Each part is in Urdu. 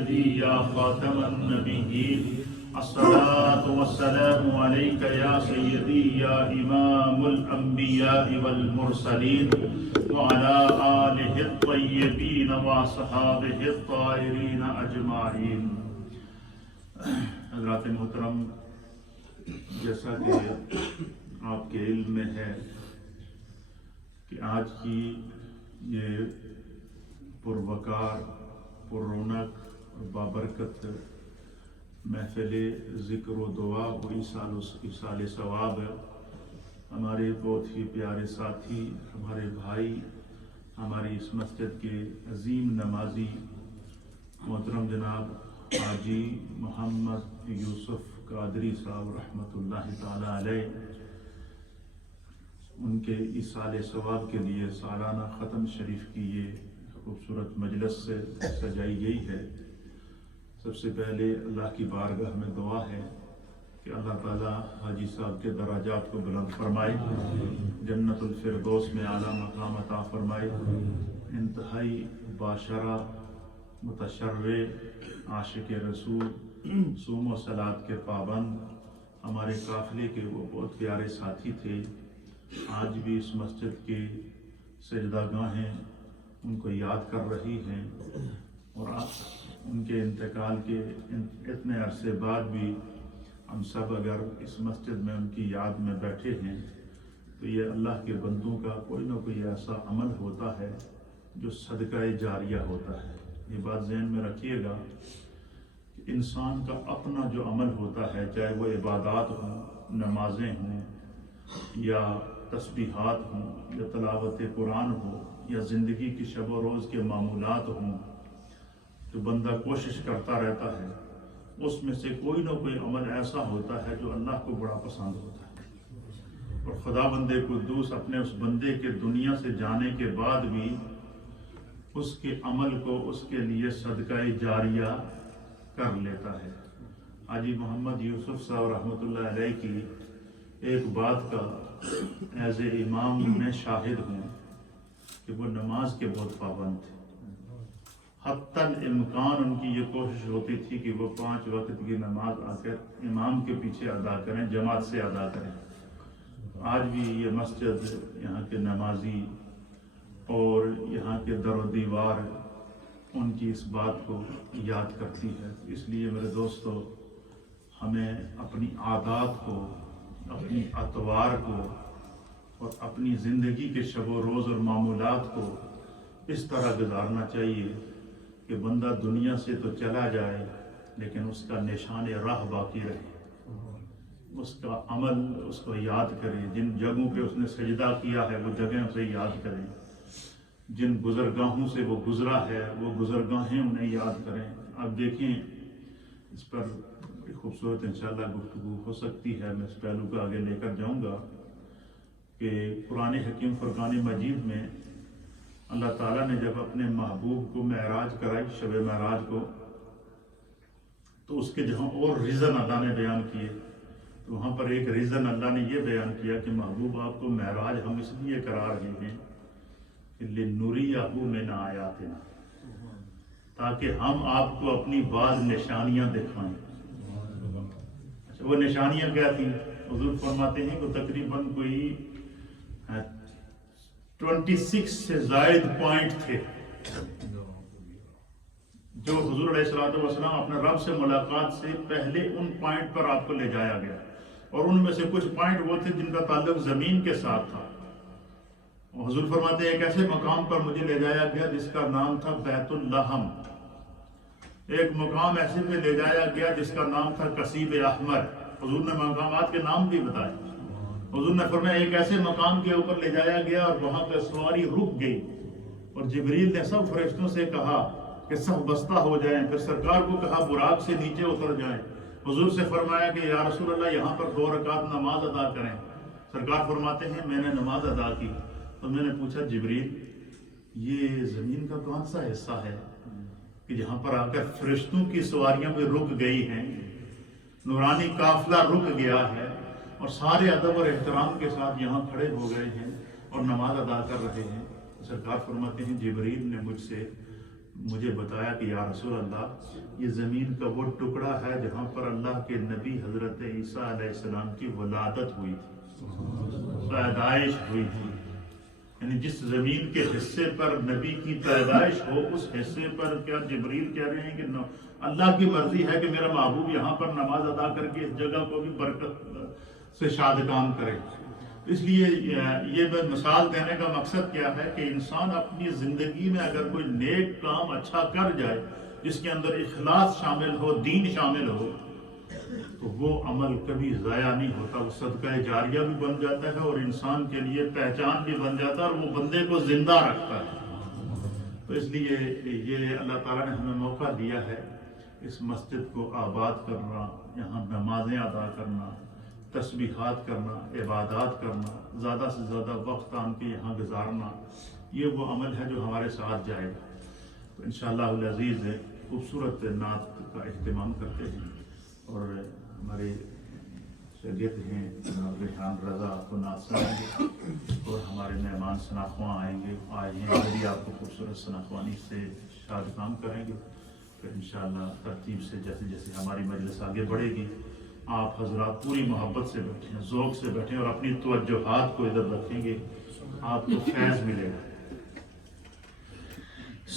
سيدي يا خاتم النبيين الصلاة والسلام عليك يا سيدي يا إمام الأنبياء والمرسلين وعلى آله الطيبين وصحابه الطاهرين أجمعين. حضرات محترم، جیسا کہ آپ کے علم میں ہے کہ آج کی یہ پروقار، پررونق اور بابرکت محفل ذکر و دعا و ایصال ثواب ہمارے بہت ہی پیارے ساتھی، ہمارے بھائی، ہماری اس مسجد کے عظیم نمازی محترم جناب حاجی محمد یوسف قادری صاحب رحمۃ اللہ تعالی علیہ، ان کے ایصال ثواب کے لیے سالانہ ختم شریف کی یہ خوبصورت مجلس سے سجائی گئی ہے. سب سے پہلے اللہ کی بارگاہ میں دعا ہے کہ اللہ تعالیٰ حاجی صاحب کے دراجات کو بلند فرمائے، جنت الفردوس میں اعلیٰ مقام عطا فرمائے. انتہائی باشرہ، متشرع، عاشق رسول، صوم و صلات کے پابند ہمارے قافلے کے وہ بہت پیارے ساتھی تھے. آج بھی اس مسجد کے سجدہ گاہیں ان کو یاد کر رہی ہیں، اور ان کے انتقال کے اتنے عرصے بعد بھی ہم سب اگر اس مسجد میں ان کی یاد میں بیٹھے ہیں تو یہ اللہ کے بندوں کا کوئی نہ کوئی ایسا عمل ہوتا ہے جو صدقہ جاریہ ہوتا ہے. یہ بات ذہن میں رکھیے گا کہ انسان کا اپنا جو عمل ہوتا ہے، چاہے وہ عبادات ہوں، نمازیں ہوں، یا تسبیحات ہوں، یا تلاوت قرآن ہو، یا زندگی کی شب و روز کے معمولات ہوں، جو بندہ کوشش کرتا رہتا ہے، اس میں سے کوئی نہ کوئی عمل ایسا ہوتا ہے جو اللہ کو بڑا پسند ہوتا ہے. اور خدا بندے قدوس اپنے اس بندے کے دنیا سے جانے کے بعد بھی اس کے عمل کو اس کے لیے صدقہ جاریہ کر لیتا ہے. حاجی محمد یوسف صاحب رحمۃ اللہ علیہ کی ایک بات کا ایز اے امام میں شاہد ہوں کہ وہ نماز کے بہت پابند تھے. حتی الامکان ان کی یہ کوشش ہوتی تھی کہ وہ 5 وقت کی نماز آ کر امام کے پیچھے ادا کریں، جماعت سے ادا کریں. آج بھی یہ مسجد، یہاں کے نمازی اور یہاں کے در و دیوار ان کی اس بات کو یاد کرتی ہے. اس لیے میرے دوستو، ہمیں اپنی عادات کو، اپنی اطوار کو اور اپنی زندگی کے شب و روز اور معمولات کو اس طرح گزارنا چاہیے کہ بندہ دنیا سے تو چلا جائے لیکن اس کا نشان راہ باقی رہے، اس کا عمل اس کو یاد کرے. جن جگہوں پہ اس نے سجدہ کیا ہے وہ جگہیں اسے یاد کریں، جن گزرگاہوں سے وہ گزرا ہے وہ گزرگاہیں انہیں یاد کریں. آپ دیکھیں، اس پر خوبصورت انشاءاللہ گفتگو ہو سکتی ہے، میں اس پہلو کو آگے لے کر جاؤں گا کہ قرآن حکیم فرقان مجید میں اللہ تعالیٰ نے جب اپنے محبوب کو معراج کرائی، شب معراج کو، تو اس کے جہاں اور ریزن اللہ نے بیان کیے، تو وہاں پر ایک ریزن اللہ نے یہ بیان کیا کہ محبوب آپ کو معراج ہم اس لیے کرا رہے ہیں کہ لِنُرِيَهُ مِنْ آیَاتِنَا، تاکہ ہم آپ کو اپنی بعض نشانیاں دکھائیں. اچھا، وہ نشانیاں کیا تھیں؟ حضور فرماتے ہیں کہ تقریباً کوئی 26 سے زائد پوائنٹ تھے جو حضور علیہ السلام اپنے رب سے ملاقات سے پہلے ان پوائنٹ پر آپ کو لے جایا گیا، اور ان میں سے کچھ پوائنٹ وہ تھے جن کا تعلق زمین کے ساتھ تھا. حضور فرماتے ہیں ایک ایسے مقام پر مجھے لے جایا گیا جس کا نام تھا بیت اللحم، ایک مقام ایسے پہ لے جایا گیا جس کا نام تھا کثیب احمر. حضور نے مقامات کے نام بھی بتائے. حضور نے فرمایا ایک ایسے مقام کے اوپر لے جایا گیا اور وہاں پہ سواری رک گئی، اور جبریل نے سب فرشتوں سے کہا کہ سب بستہ ہو جائیں. پھر سرکار کو کہا براق سے نیچے اتر جائیں. حضور سے فرمایا کہ یا رسول اللہ یہاں پر 2 رکعت نماز ادا کریں. سرکار فرماتے ہیں میں نے نماز ادا کی تو میں نے پوچھا جبریل یہ زمین کا کون سا حصہ ہے کہ جہاں پر آ کر فرشتوں کی سواریاں بھی رک گئی ہیں، نورانی قافلہ رک گیا ہے اور سارے ادب اور احترام کے ساتھ یہاں کھڑے ہو گئے ہیں اور نماز ادا کر رہے ہیں. سرکار فرماتے ہیں جبریل نے مجھ سے مجھے بتایا کہ یا رسول اللہ، یہ زمین کا وہ ٹکڑا ہے جہاں پر اللہ کے نبی حضرت عیسیٰ علیہ السلام کی ولادت ہوئی تھی، پیدائش ہوئی تھی. یعنی جس زمین کے حصے پر نبی کی پیدائش ہو، اس حصے پر کیا جبریل کہہ رہے ہیں کہ اللہ کی مرضی ہے کہ میرا محبوب یہاں پر نماز ادا کر کے اس جگہ کو بھی برکت سے شادکام کرے. اس لیے یہ مثال دینے کا مقصد کیا ہے کہ انسان اپنی زندگی میں اگر کوئی نیک کام اچھا کر جائے جس کے اندر اخلاص شامل ہو، دین شامل ہو، تو وہ عمل کبھی ضائع نہیں ہوتا، وہ صدقہ جاریہ بھی بن جاتا ہے اور انسان کے لیے پہچان بھی بن جاتا ہے اور وہ بندے کو زندہ رکھتا ہے. تو اس لیے یہ اللہ تعالیٰ نے ہمیں موقع دیا ہے اس مسجد کو آباد کرنا، یہاں نمازیں ادا کرنا، تسبیحات کرنا، عبادات کرنا، زیادہ سے زیادہ وقت آن کے یہاں گزارنا. یہ وہ عمل ہے جو ہمارے ساتھ جائے گا. تو انشاءاللہ العزیز خوبصورت نعت کا اہتمام کرتے ہیں اور ہمارے شاگرد ہیں جناب ریحان رضا کو نعت سنائیں گے اور ہمارے مہمان ثناخواں آئیں گے، آئے ہیں وہ بھی آپ کو خوبصورت ثناخوانی سے شاد کام کریں گے. پھر انشاءاللہ ترتیب سے جیسے جیسے ہماری مجلس آگے بڑھے گی، آپ حضرات پوری محبت سے بیٹھیں، ذوق سے بیٹھیں اور اپنی توجہات کو ادھر رکھیں گے، آپ کو فیض ملے گا.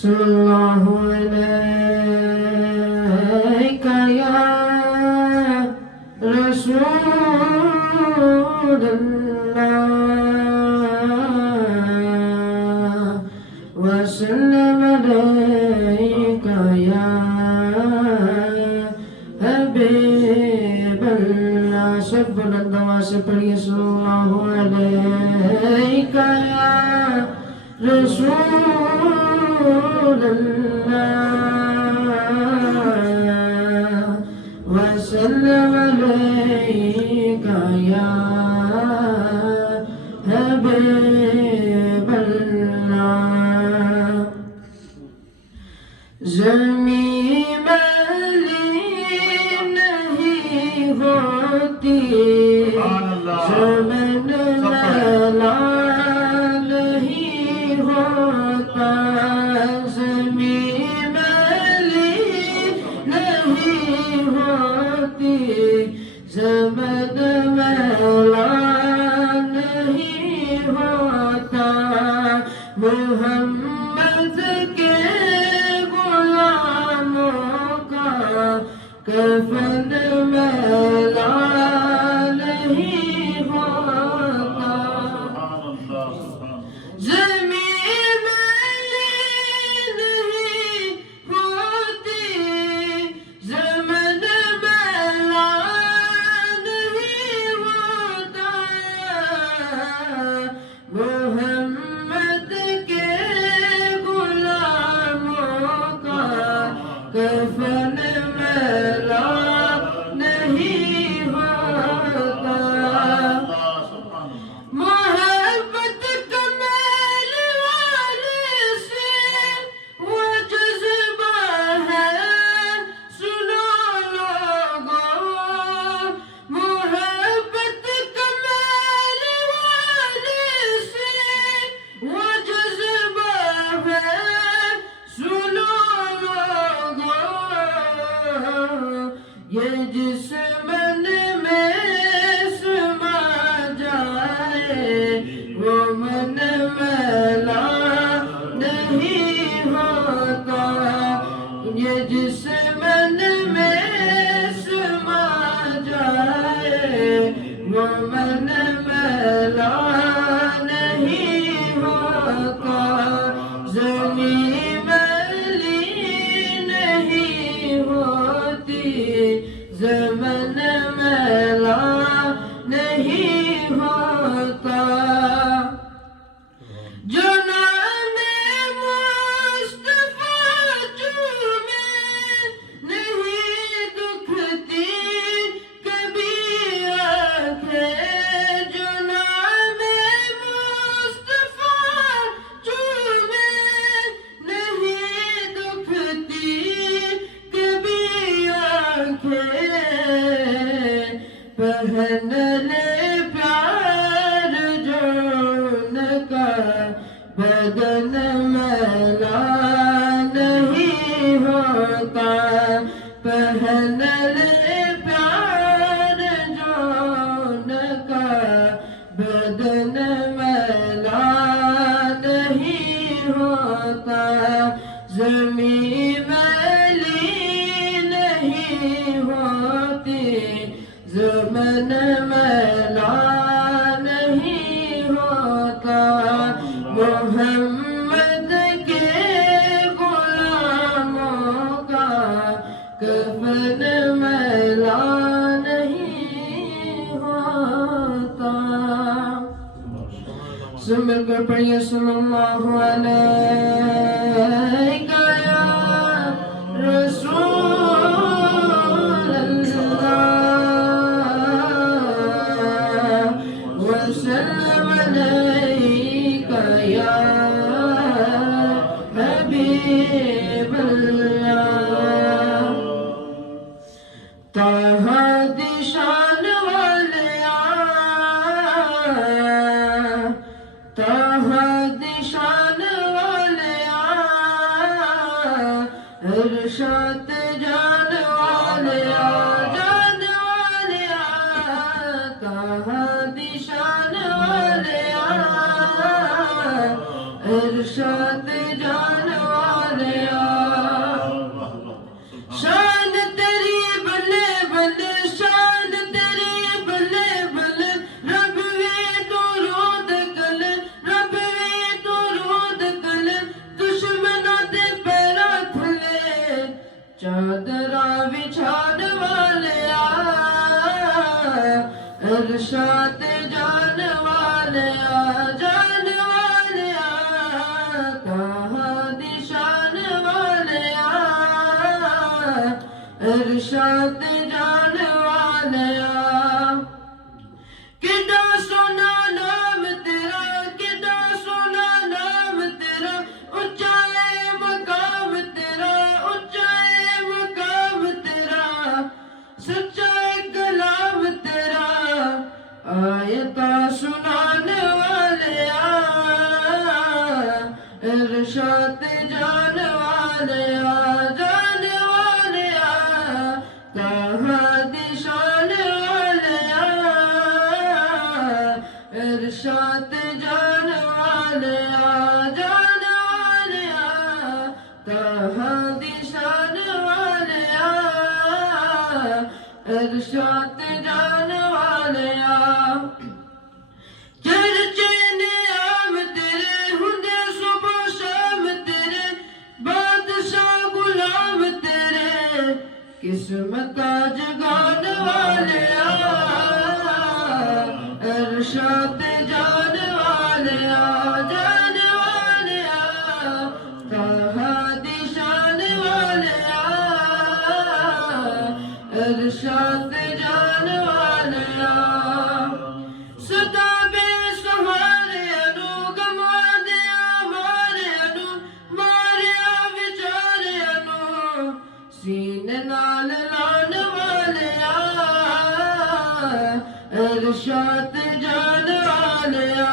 صلی اللہ علیہ یا رسول اللہ وسلم علیک یا حبیب اللہ. سب بلند آواز سے پڑھیے صلی اللہ علیہ یا رسول اللہ وسلم علیک یا حبیب اللہ. زمین نہیں ہوتی، زمن میلا نہیں ہوتا، زمین میلی نہیں ہوتی، زمن میلا نہیں ہوتا. محمد کے غلاموں کا کفن میلا نہیں ہوتا. زمین میلی نہیں ہوتی، زمن میلا نہیں ہوتا. محمد کے غلاموں کا کفن میلا نہیں ہوتا. محبت کا میل والے سے وہ جذبہ ہے، سنو لوگوں. محبت کا میل والے سے وہ جذبہ ہے، سنو لوگوں. یہ جسمن میں سما جائے وہ من میلا نہیں ہوتا. یہ جسمن میں سما جائے وہ من میلا نہیں ہوتا. زمین میلی نہیں ہوتی، زمن میلا نہیں ہوتا. جو نام مصطفیٰ چومے نہیں دکھتی کبھی آنکھیں. جو نام مصطفیٰ چومے نہیں دکھتی کبھی آنکھیں. پہن لے پیار جو ان کا بدن میلا نہیں پہن لے پیار جون کا بدن میلا نہیں ہوتا زمین میلی نہیں ہوتی زمن میلا نہیں ہوتا محمد کے غلاموں کا کفن میلا نہیں ہوتا سب مل کر پڑھیے صلی اللہ علیہ یا رسول اللہ وسلم علیک یا حبیب اللہ طه دشان والیا طه دشان والیا ارشاد جان والیا جان والیا طه دشان والیا ارشاد جان والیا شان تیری بلے بلے شان تیری بلے بلے رب وی درود کل رب وی درود کل دشمنوں دے پیرا تھلے چادرا بچھان والیا ارشاد جان والیا جان والیا طه دشان والیا ارشاد جان والیا کڈا سونا نام تیرا کڈا سونا نام تیرا اونچا ہے مقام تیرا اونچا ہے مقام تیرا سچا ہے کلام تیرا آیتا سنانے والیا ارشاد جان والیا جان والیا طه دشان والیا ارشاد جان والیا جان والیا طه دشان والیا ارشاد جان والیا چرچے نیام تیرے ہندے صبح شام تیرے بادشاہ غلام تیرے قسمت جگان والیا ارشاد جان والیا جان والیا طه دشان والیا ارشاد جان والیا صدا بے سہارے انو گما دیا مارے انو ماریا بچارے انو سینے نال لان والیا ارشاد جان والیا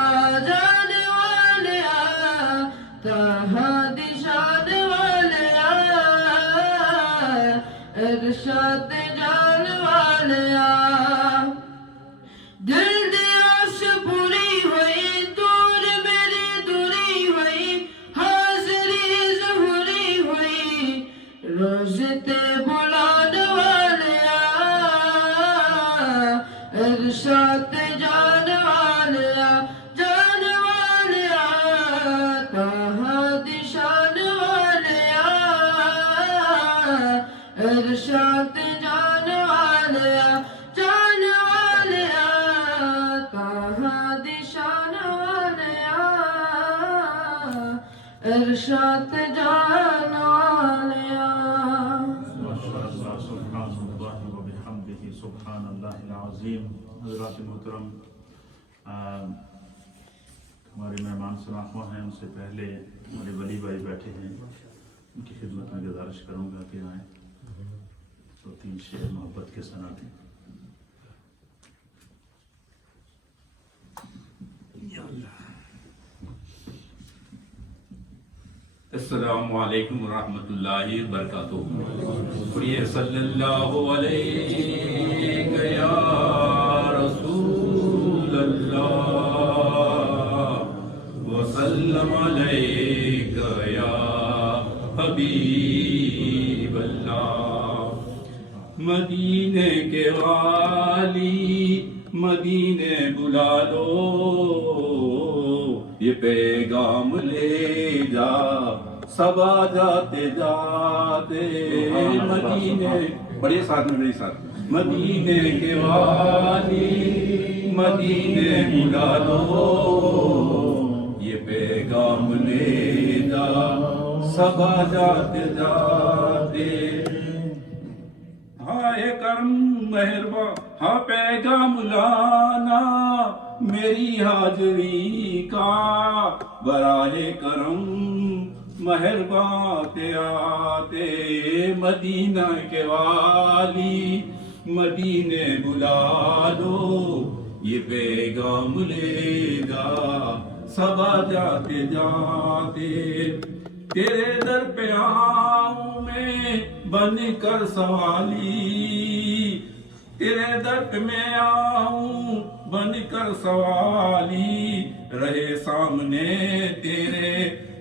جان والیا طه دشان والیا ارشاد جان والیا دل دی آس پوری ہوئی دور میری دوری ہوئی حاضری ظہوری ہوئی روزے تے بلان والیا ارشاد جان والیا جان والیا طه دشان والیا ارشاد جان والیا جان والیا طه دشان والیا ارشاد جان والیا سبحان اللہ و بحمدہ سبحان اللہ العظیم حضرات محترم ہمارے مہمان سراخواں ہیں ان سے پہلے ہمارے ولی بھائی بیٹھے ہیں ان کی خدمت میں گزارش کروں گا کہ آئیں تو 3 شعر محبت کے سناتے ہیں السلام علیکم ورحمۃ اللہ وبرکاتہ. پڑھیے صلی اللہ علیہ یا رسول اللہ وسلم علیہ یا حبیب اللہ. مدینے کے والی مدینے بلا لو یہ پیغام لے جا سبا جاتے جاتے مدینے. بڑے ساتھ میں میری ساتھ. مدینے کے والی مدینے بلا لو یہ پیغام لے جا سبا جاتے جاتے. ہائے کرم مہربان ہاں پیغام لانا میری حاضری کا براہ کرم مہربان آتے. مدینہ کے والی مدینے بلا دو یہ پیغام لے جا سبا جاتے جاتے. تیرے در پہ آؤں میں بن کر سوالی تیرے در پہ میں آؤں بن کر سوالی رہے سامنے تیرے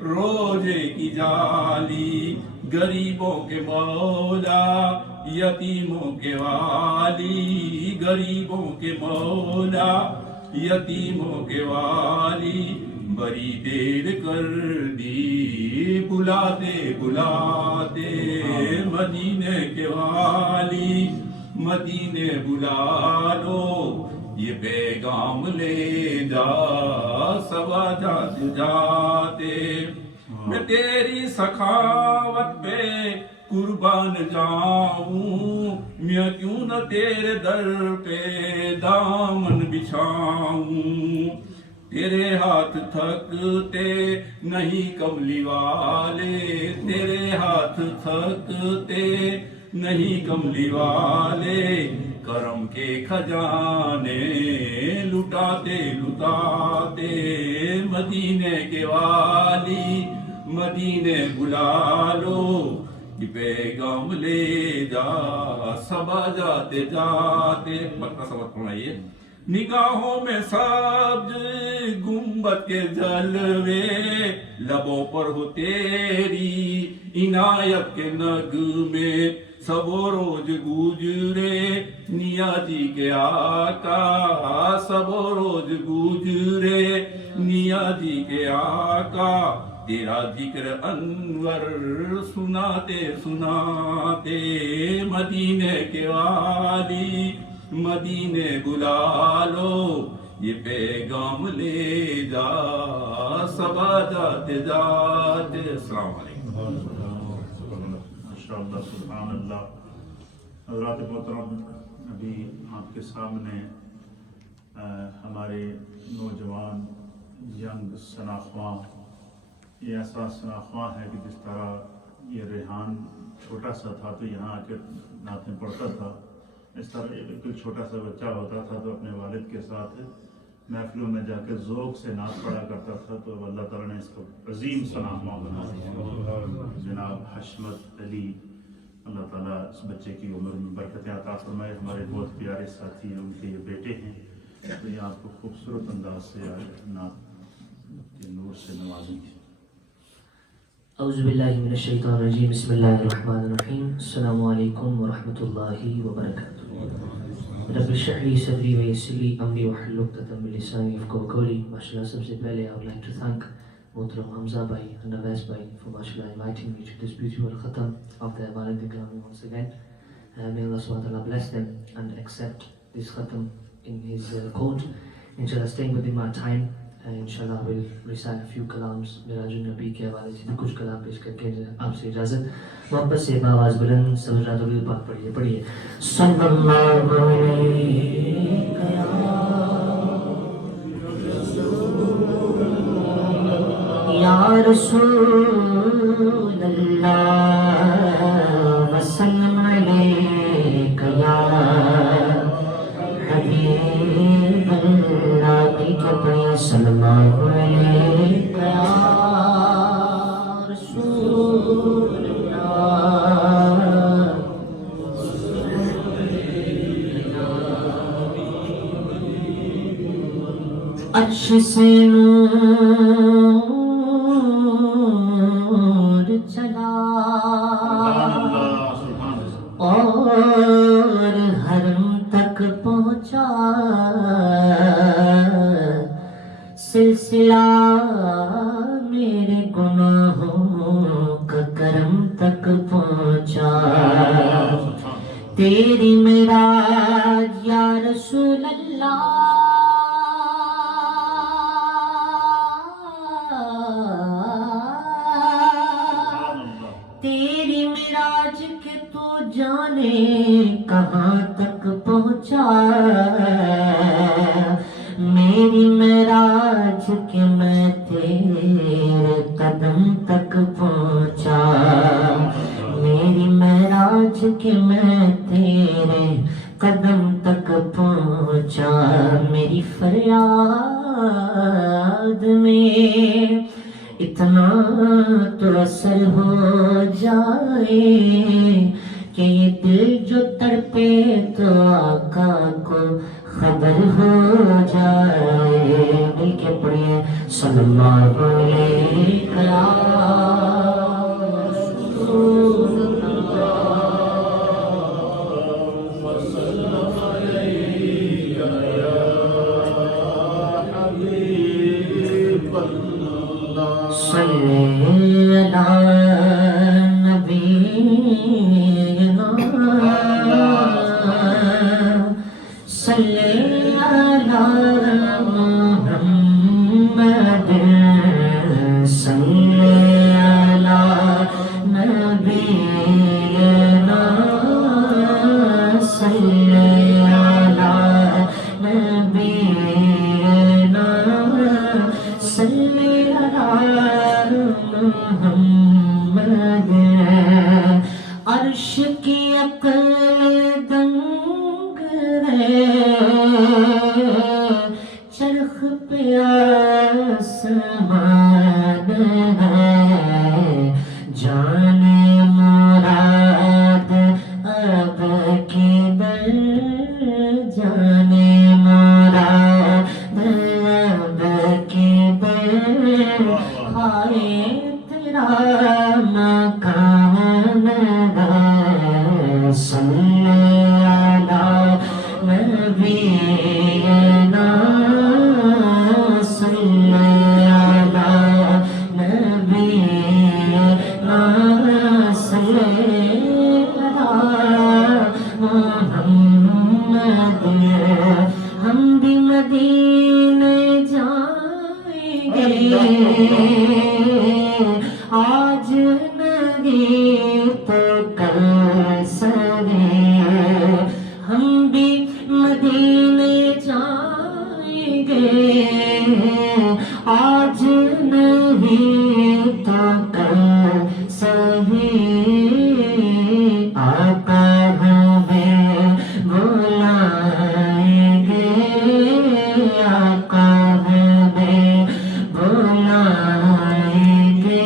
روزے کی جالی. غریبوں کے مولا یتیموں کے والی غریبوں کے مولا یتیموں کے والی. بڑی دیر کر دی بلاتے بلاتے مدینے کے والی مدینے بلا لو یہ پیغام لے جا سبا جاتے جاتے. میں تیری سخاوت پہ قربان جاؤں میں کیوں نہ تیرے در پہ دامن بچھاؤں. تیرے ہاتھ تھکتے نہیں کملی والے تیرے ہاتھ تھکتے نہیں کملی والے. کرم کے خزانے لٹاتے لٹاتے مدینے کے والی مدینے بلا لو یہ پیغام لے جا سبا جاتے جاتے. بکرا سبق پڑھائیے. نگاہوں میں سبز گنبد کے جلوے لبوں پر ہو تیری عنایت کے نغمے. سب و روز گزرے نیازی کے آقا سب و روز گزرے نیازی کے آقا. تیرا ذکر انور سناتے سناتے مدینے کے والی مدینے بلا لو یہ پیغام لے جا سبا جاتے جاتے. السلام علیکم. ماشاءاللہ سبحان اللہ. حضرات محترم ابھی آپ کے سامنے ہمارے نوجوان ینگ شناخواں یہ ایسا شناخواں ہے کہ جس طرح یہ ریحان چھوٹا سا تھا تو یہاں آ کے نعتیں پڑھتا تھا اس طرح یہ بالکل چھوٹا سا بچہ ہوتا تھا تو اپنے والد کے ساتھ محفلوں میں جا کے ذوق سے نعت پڑھا کرتا تھا. تو اللہ تعالیٰ نے اس کو عظیم شناخواں بنا دیا. جناب حشمت علی اللہ تعالیٰ اس بچے کی عمر میں برکتیں عطا فرمائے. ہمارے بہت پیارے ساتھی ہیں ان کے یہ بیٹے ہیں تو یہ آپ کو خوبصورت انداز سے نعت کے نور سے نوازیں گے. اعوذ باللہ من الشیطان الرجیم بسم اللہ الرحمن الرحیم. السلام علیکم ورحمۃ اللہ وبرکاتہ. رب اشرح لی صدری ویسر لی امری واحلل عقدۃ من لسانی یفقهوا قولی. ماشاءاللہ سب سے پہلے I would like to thank محترم حمزہ بھائی and Awais bhai for mashallah inviting me to this beautiful khatam of the Walid Ikrami once again. May Allah subhanahu wa ta'ala bless them and accept this khatam in his court. Inshallah staying within my time. انشاءاللہ we'll recite a few کلامز میراج النبی کے حوالے سے کچھ کلام پیش کر کے آپ سے اجازت. محبت سے باواز بلند سورۃ البقرہ پڑھیے پڑھیے. صلی اللہ علیہ یا رسول اللہ وسلم علیک یا حبیب اللہ کی صلی اللہ علیہ یا رسول عرش سے نور چلا اور حرم تک پہنچا، سلسلہ میرے گناہوں کا کرم تک پہنچا، تیری معراج یا رسول اللہ، تیری معراج کے تو جانے کہاں تک پہنچا، میری معراج کے میں تیرے قدم تک پہنچا، میری معراج کے میں تیرے قدم تک پہنچا، میری فریاد میں اتنا تو اثر ہو جائے کہ یہ دل جو تڑپے تو آقا کو خبر ہو جائے، مل کے پڑھیے صلی اللہ علیہ عرش کی عقل دنگ ہے، چرخ پہ آسمان ہے، جانے مراد اب کدھر، جانے مراد اب کدھر، ہائے تیرا مکان ہے، صلی علی نبینا، صلی علی نبینا، صلی علی محمد، ہم بھی مدینے جائیں گے آج نہیں تو کل سویرے، ہم بھی مدینے جائیں گے آج نہیں تو کل سویرے، آقا ہمیں بلائیں گے، آقا ہمیں بلائیں گے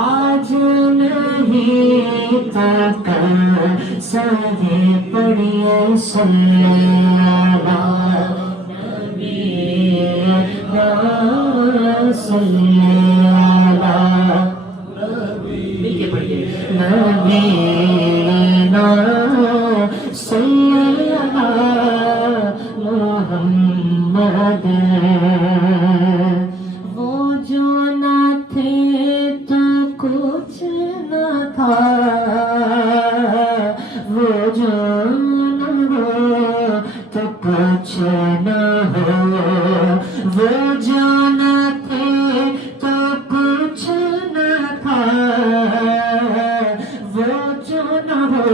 آج نہیں تو کل سویرے، پڑھیے صلی علی نبینا، صلی علی نبینا، صلی علی محمد، وہ جو نہ تھے تو کچھ نہ تھا، وہ جو نہ ہو تو کچھ نہ ہو، وہ جو نہ تھے تو کچھ نہ تھا، وہ جو نہ ہو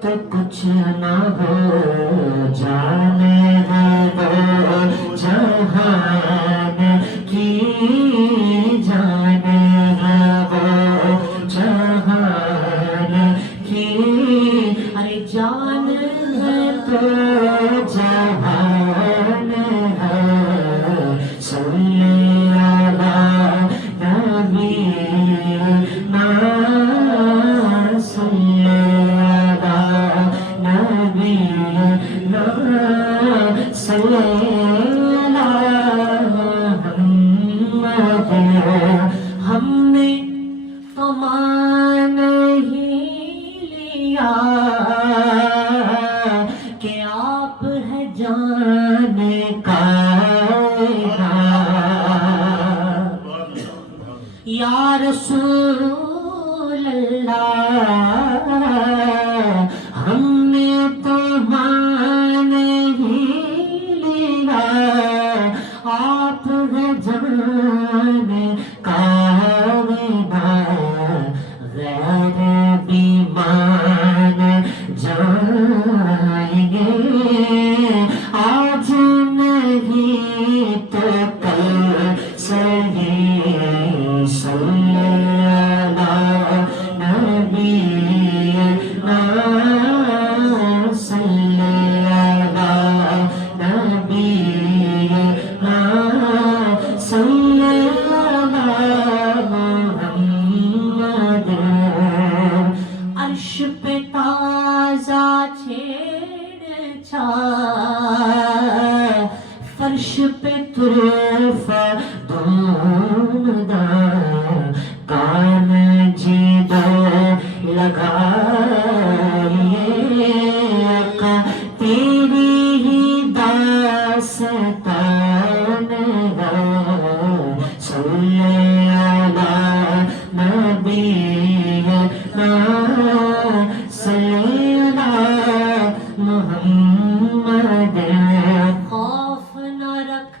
تو کچھ نہ ہو، جانے ہے وہ جہان کی، جانے ہے وہ جہان کی، ارے جان ہے تو جہان ہے، صلی علی نبینا، صلی علی نبینا، صلی علی دیا کہ آپ ہے جان کائنات یا رسول اللہ ہم نے تو مان ہی لیا آپ ہے جان کائنات غیر بیمان جائیں گے آج نہیں تو کل صحیح صلی اللہ نبینا صلی اللہ نبینا صلی اللہ محمد عرش پہ تازہ چھیڑ چھائے فرش پہ طرف دھومدار کان جی دو لگائیے آقا تیری ہی داستان ہے صلی اللہ نبینا صلی اللہ محمد خوف نہ رکھ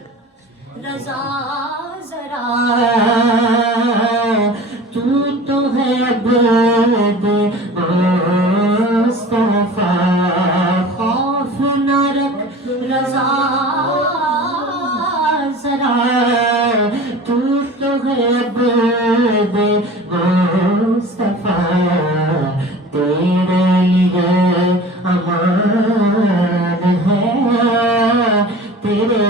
رضا ذرا تو ہے عبد مصطفیٰ خوف نہ رکھ رضا ذرا تو ہے عبد مصطفیٰ تیرے لیے امان ہے تیرے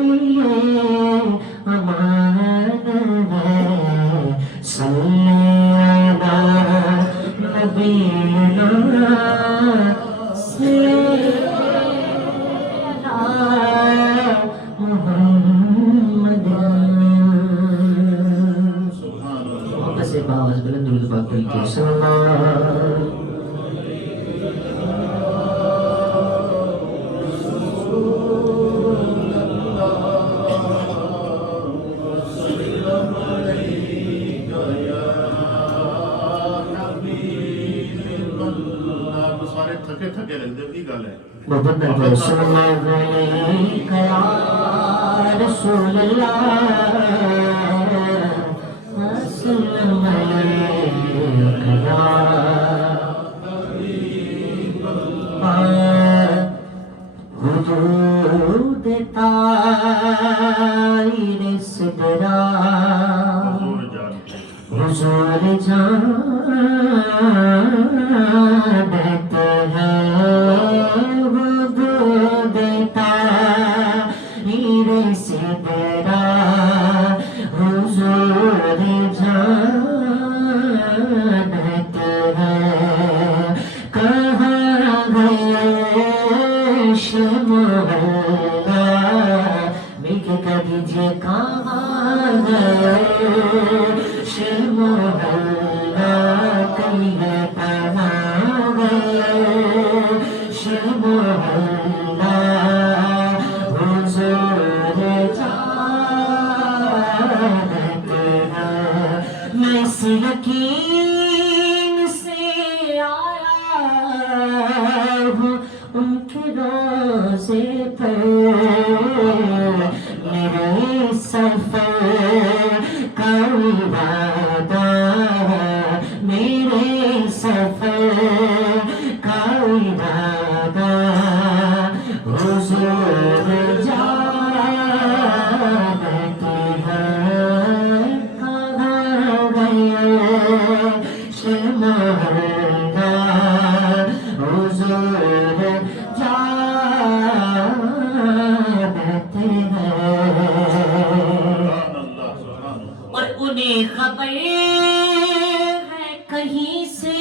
لیے امان ہے صلی اللہ نبینا صلی اللہ محمد محبت سے باز بلند درود پاک پڑھیے صلی اللہ تھکے تھکے لگتے کی گل ہے محمد صلی اللہ علیہ یا رسول اللہ وسلم علیہ یا حدود طائر سدرا حضور جانت ہے حدود طائر سدرا حضور جانت ہے کہاں گئے شمعہ مل کے کہہ دیجیے کہاں گئے شمعہ کہیں کہاں گئے شمعہ حضور جانت ہے میں اس یقین سے آیا ہوں ان کے روزے پر میرے سفر کا ارادہ ہے میرے سفر کا ارادہ حضور جانت ہے کہاں گئے شمعہ حضور جانت ہے اور انہیں خبر ہے کہیں سے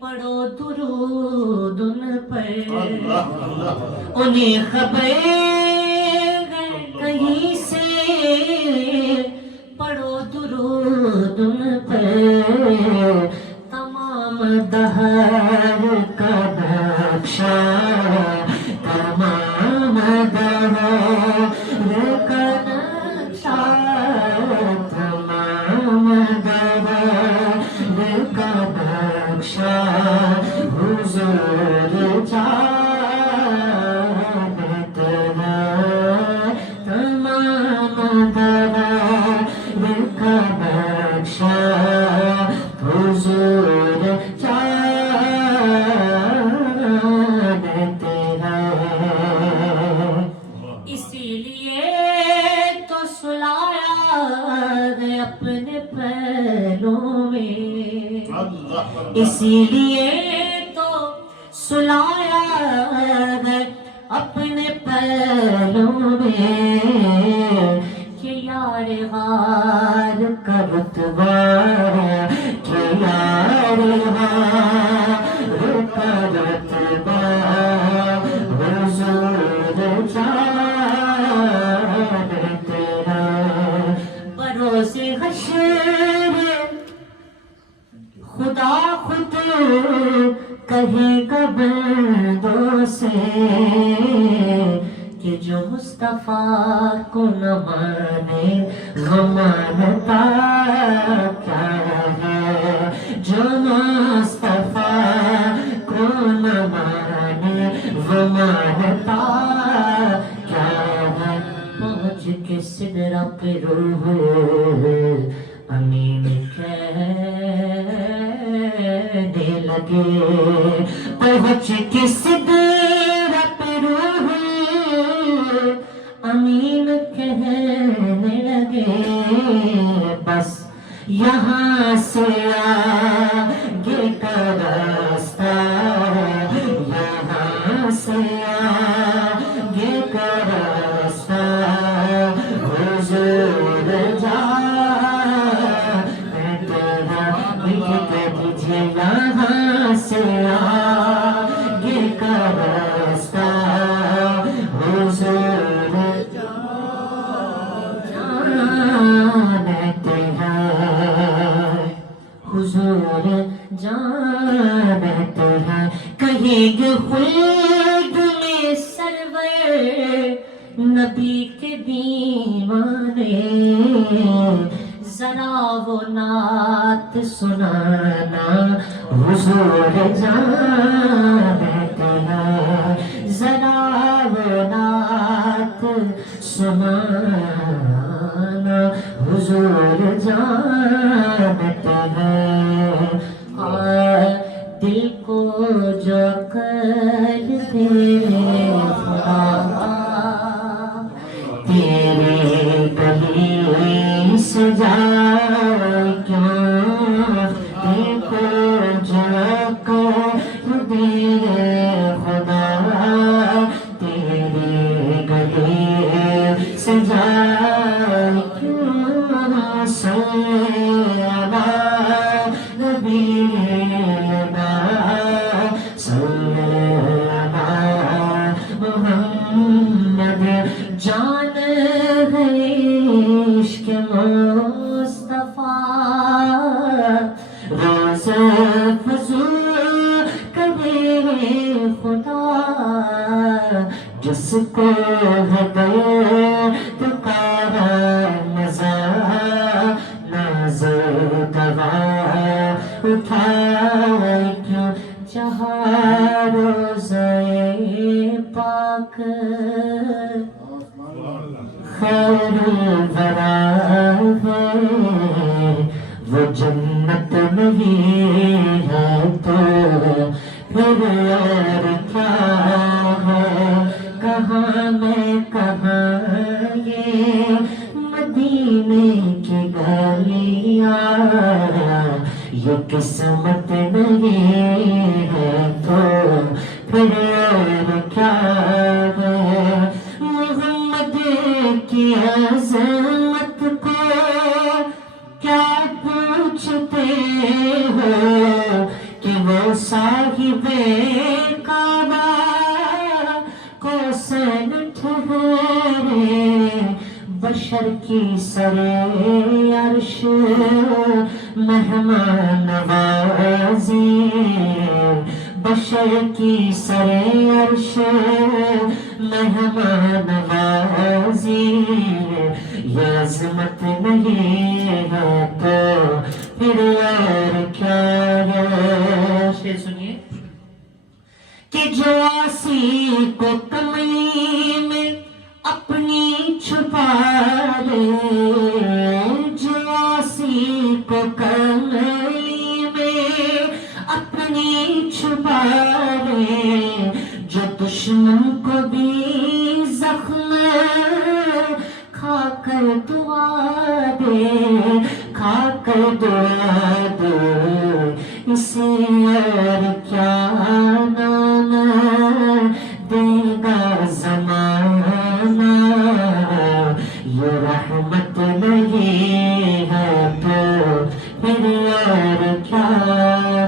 پڑھو درود ان پر انہیں خبر ہے کہیں سے پڑھو درود ان پر تمام دہر کا نقشہ تمام دہر کا نقشہ تمام دہر کا نقشہ حضور جانتے ہیں تمام دہر کا نقشہ حضور جانتے ہیں اسی لیے تو سلایا ہے اپنے پہلوں میں اسی لیے تو سلایا ہے اپنے پہلوں میں کہ یار غار کا رتبہ کہ یار غار کا رتبہ حضور جانتے ہیں بروز حشر خدا خود کہے گا بندوں سے کہ جو مصطفیٰ کو نہ مانے وہ مانتا کیا ہے جو مصطفیٰ کو نہ مانے وہ مانتا کیا ہے پہنچ کے سدرہ پہ روح امین کہنے لگے پہنچ کے سدرہ پہ روح امین کہنے لگے بس یہاں سے آگے کا راستہ یہاں سے آگے کا راستہ حضور جانتے ہیں کہہ دیجیے یہاں سے آگے کا راستہ حضور جانتے ہیں حضور جانتے ہیں کہیں گے خلد میں سرور نبی کے دیوانے ذرا وہ نعت سنانا حضور جانتے ہیں ذرا وہ نعت سنانا حضور جانتے ہیں دل کو جو کر دے خدا تیرے گلی سے جائے کیوں دل کو جو کر دے خدا تیرے گلی سے جائے کیوں صلی علی نبینا صلی علی محمد جان ہے عشق مصطفیٰ روز فضول کرے خدا جس کو ہے درد کا مزہ ناز دوا اٹھائے کیوں چہا روزے پاک خیر الورا ہے وہ جنت نہیں ہے تو پھر اور کیا ہے کہاں میں کہاں یہ مدینے کی گلیاں یہ قسمت نہیں ہے تو پھر اور کیا ہے محمد کی عظمت کو کیا پوچھتے ہو کہ وہ صاحب کعبہ کو سن ٹھہرے بشر کی سرے عرش مہمان نوازی محشر کی سرے عرش مہمان نوازی یہ عظمت نہیں ہے تو پھر اور کیا ہے. شعر سنیے کہ جو آسی کو کملی میں اپنی چھپا لے, جو آسی کو کملی میں اپنی چھپا لے, جو دشمن کو بھی زخم کھا کر دعا دے, کھا کر دعا دے, اسے اور کیا نام دے گا زمانہ. یہ رحمت نہیں ہے تو پھر اور کیا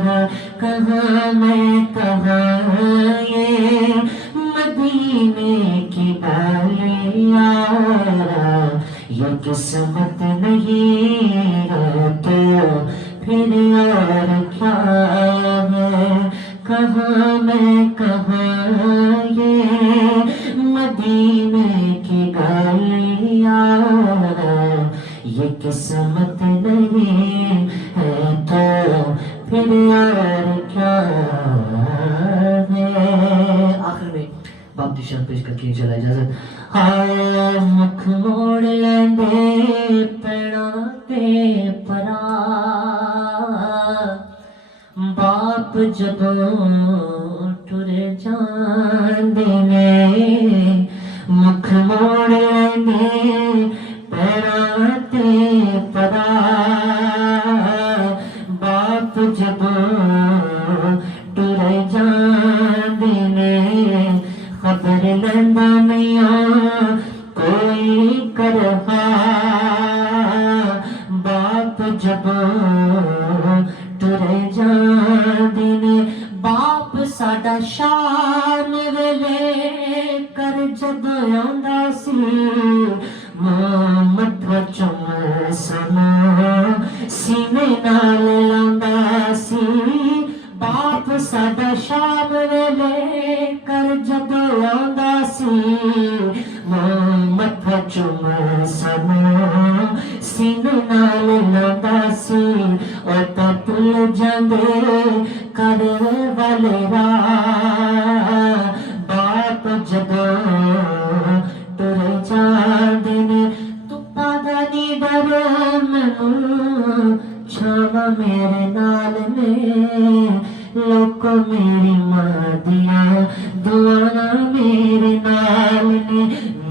ہے. کہاں میں کہاں یہ مدینے کی ڈالیاں, یہ قسمت نہیں ہے تو پھر اور کیا ہے. کہاں میں کہاں یہ مدینے کی گلیاں, یہ قسمت نہیں ہے تو پھر اور کیا ہے. آخر میں باپ دشان پیش کر کے چلا اجازت. مکھ موڑ لیندے پیڑاں تے پرا, باپ جدوں ٹر جاندے نے, مکھ موڑ لیندے پیڑاں تے پرا, باپ جدوں ٹر جاندے نے, خبر لیندا نہیں کوئی کرہا, باپ جب ٹر جاندے نے. باپ ساڈا شام ویلے کر جد آندا سی, ماں متھا چوم سما سینے نال لاندا سی. باپ ساڈا شام ویلے کر جد آندا سی, ماں متھا چوم سما سینے نال لاندا سی. او تاں تل جاندے کر والے راہ, باپ جدوں ٹر جاندے نے. تپا دا نہیں ڈر مینوں چھاواں میرے نال نے, لوک میری ماں دیاں دعاں میرے نال نے.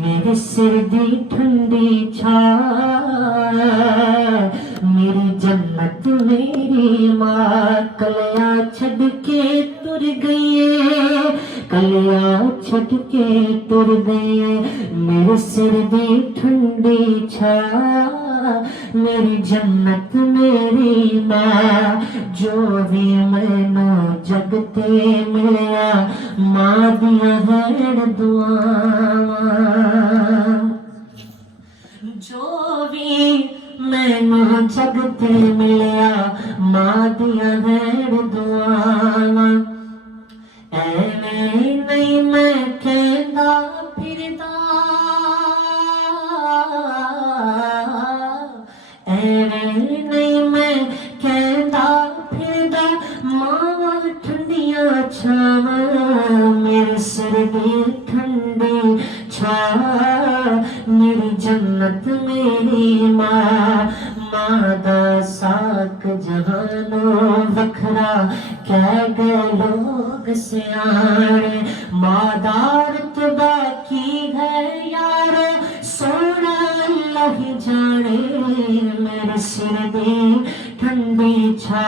میرے سر دی ٹھنڈی چھا میری جنت میری ماں, کلیاں چھڈ کے تر گئی, کلیاں چھڈ کے تر گئی. میرے سر دی ٹھنڈی چھا میری جنت میری ماں, جو بھی مینوں جگ تے ملیا ماں دیاں ہین دعاواں, جو بھی مینوں جگ تے ملیا ماں دیاں ہین دعاواں. ایویں نہیں میں کہندا پھردا, ایویں نہیں میں کہندا پھردا, ماں ٹھنڈیاں چھاواں میرے سر دی ٹھنڈی چھا میری جنت میری ماں. ماں دا ساک جہانوں وکھرا کہہ گئے لوگ سیانے, ماں دا رتبہ کی ہے یار سونا اللہ جانے. میرے سر دی ٹھنڈی چھا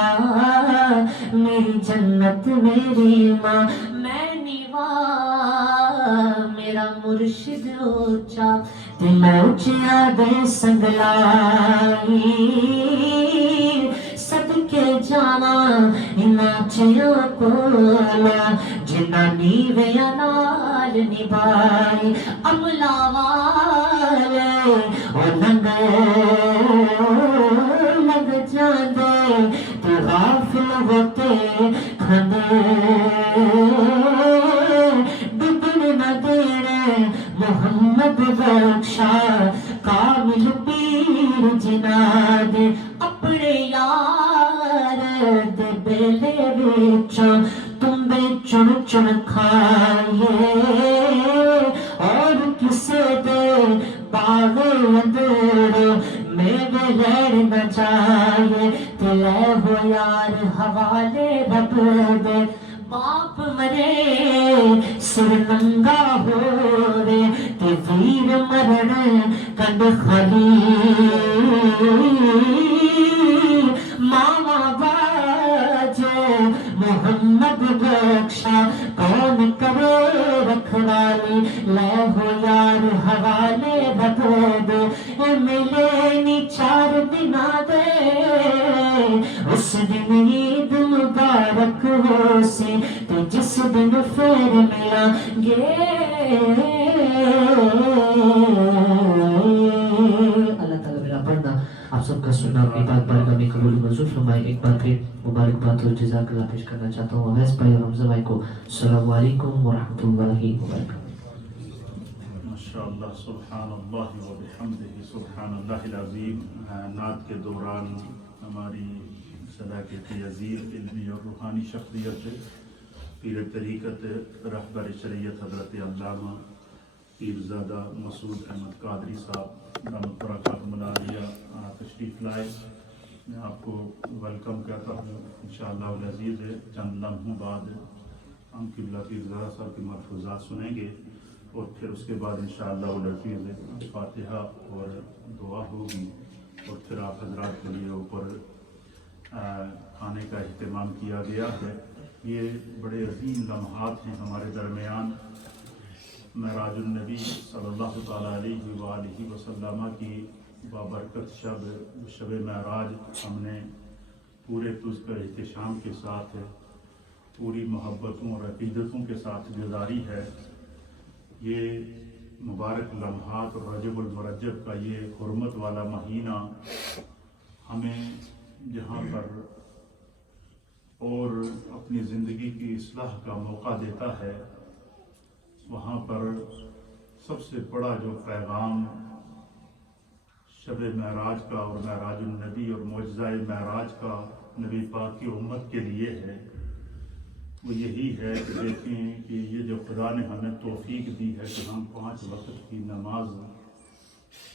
میری جنت میری ماں. میں نیوا میرا مرشد اونچا تے میں اونچیا دے سنگلائی, صدقے جاواں انہاں چیاں کولا جنہاں نیویاں نال نبھائی. عملا والے او لنگ جاندے تے غافل ہوتے کھندے ڈبن نہ دینے محمد بخشا کامل پیر جناد اپنے یار دے بیلے وچوں تمبے چن چن کھائیے اور کسے دے باغ اندر میوے لین نہ چاہیے تے لے ہو یار حوالے رب دے باپ مرے سر ننگا ہو رے تے ویر مرن کنڈ خالی ماما باجے محمد بخشا کون کرے رکھوالی لے ہو یار حوالے رب دے اے ملے نی 4 دنا دے اس دن عید مبارک ہو سی تو جس دن پھر ملا گے اللہ تعالیٰ میرا پڑھنا آپ سب کا سننا اپنی پاک بارگاہ میں قبول منظور فرمائے. ایک بار پھر مبارکباد اور جزاک اللہ پیش کرنا چاہتا ہوں اویس بھائی اور حمزہ بھائی کو. السلام علیکم ورحمۃ اللہ وبرکاتہ. ماشاءاللہ سبحان اللہ و بحمدہ سبحان اللہ العظیم. نعت کے دوران ہماری صداقت عزیز علمی اور روحانی شخصیت پیر طریقت رہبر شریعت حضرت علامہ پیرزادہ مسعود احمد قادری صاحب رحمۃ اللہ علیہ تشریف لائے. میں آپ کو ویلکم کہتا ہوں. انشاءاللہ العزیز چند لمحوں بعد ہم قبلہ پیرزادہ صاحب کے ملفوظات سنیں گے اور پھر اس کے بعد انشاءاللہ العزیز فاتحہ اور دعا ہوگی اور پھر آپ حضرات کے لیے اوپر کھانے کا اہتمام کیا گیا ہے. یہ بڑے عظیم لمحات ہیں ہمارے درمیان. معراج النبی صلی اللہ تعالیٰ علیہ وآلہ وسلم کی بابرکت شب معراج ہم نے پورے پر احتشام کے ساتھ پوری محبتوں اور عقیدتوں کے ساتھ گزاری ہے. یہ مبارک لمحات اور رجب المرجب کا یہ حرمت والا مہینہ ہمیں جہاں پر اور اپنی زندگی کی اصلاح کا موقع دیتا ہے وہاں پر سب سے بڑا جو پیغام شب معراج کا اور معراج النبی اور معجزہ معراج کا نبی پاک کی امت کے لیے ہے وہ یہی ہے کہ دیکھیں کہ یہ جو خدا نے ہمیں توفیق دی ہے کہ ہم 5 وقت کی نماز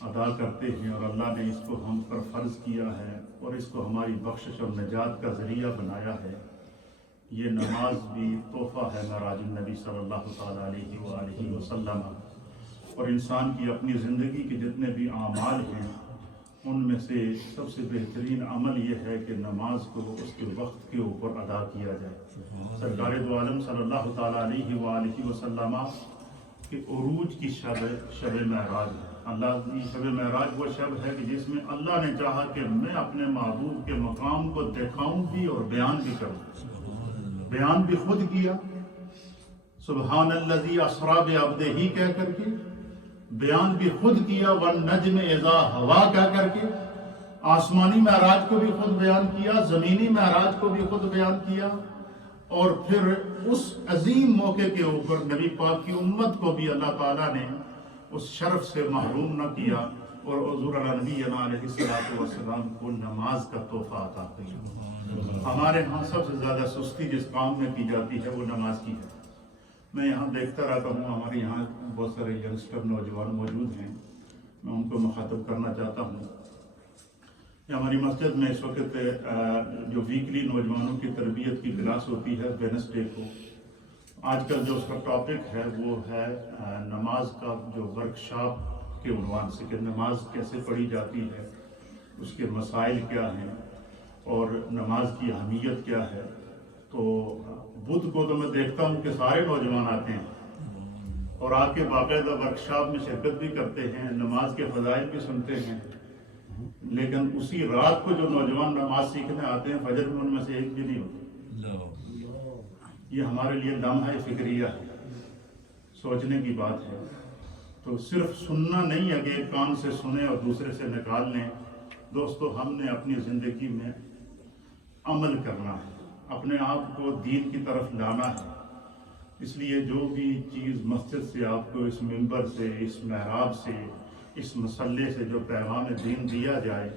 ادا کرتے ہیں اور اللہ نے اس کو ہم پر فرض کیا ہے اور اس کو ہماری بخشش اور نجات کا ذریعہ بنایا ہے. یہ نماز بھی تحفہ ہے معراج النبی صلی اللہ تعالیٰ علیہ وآلہ وسلم. اور انسان کی اپنی زندگی کے جتنے بھی اعمال ہیں ان میں سے سب سے بہترین عمل یہ ہے کہ نماز کو اس کے وقت کے اوپر ادا کیا جائے. سرکار دو عالم صلی اللہ تعالیٰ علیہ وآلہ وسلم کہ عروج کی شب معراج ہے. اللہ کی شب معراج وہ شب ہے کہ جس میں اللہ نے چاہا کہ میں اپنے محبوب کے مقام کو دکھاؤں بھی اور بیان بھی کروں. بیان بھی خود کیا سبحان الذی اسری بعبدہ کہہ کر کے, بیان بھی خود کیا والنجم اذا ہوا کہہ کر کے. آسمانی معراج کو بھی خود بیان کیا, زمینی معراج کو بھی خود بیان کیا, اور پھر اس عظیم موقع کے اوپر نبی پاک کی امت کو بھی اللہ تعالیٰ نے اس شرف سے محروم نہ کیا اور حضور نبی علیہ السلام کو نماز کا تحفہ عطا کیا. ہمارے ہاں سب سے زیادہ سستی جس کام میں کی جاتی ہے وہ نماز کی ہے. میں یہاں دیکھتا رہتا ہوں ہمارے یہاں بہت سارے ینگسٹر نوجوان موجود ہیں, میں ان کو مخاطب کرنا چاہتا ہوں. ہماری مسجد میں اس وقت جو ویکلی نوجوانوں کی تربیت کی کلاس ہوتی ہے ویڈنسڈے کو, آج کل جو اس کا ٹاپک ہے وہ ہے نماز کا جو ورکشاپ کے عنوان سے کہ نماز کیسے پڑھی جاتی ہے, اس کے مسائل کیا ہیں اور نماز کی اہمیت کیا ہے. تو بدھ کو تو میں دیکھتا ہوں کہ سارے نوجوان آتے ہیں اور آ کے باقاعدہ ورکشاپ میں شرکت بھی کرتے ہیں, نماز کے فضائل بھی سنتے ہیں, لیکن اسی رات کو جو نوجوان نماز سیکھنے آتے ہیں فجر میں ان میں سے ایک بھی نہیں ہوتا. یہ ہمارے لیے لمحہ فکریہ ہے, سوچنے کی بات ہے. تو صرف سننا نہیں ہے کہ ایک کان سے سنیں اور دوسرے سے نکال لیں. دوستو ہم نے اپنی زندگی میں عمل کرنا ہے. اپنے آپ کو دین کی طرف لانا ہے، اس لیے جو بھی چیز مسجد سے آپ کو اس منبر سے، اس محراب سے، اس مسلح سے جو پیغام دین دیا جائے،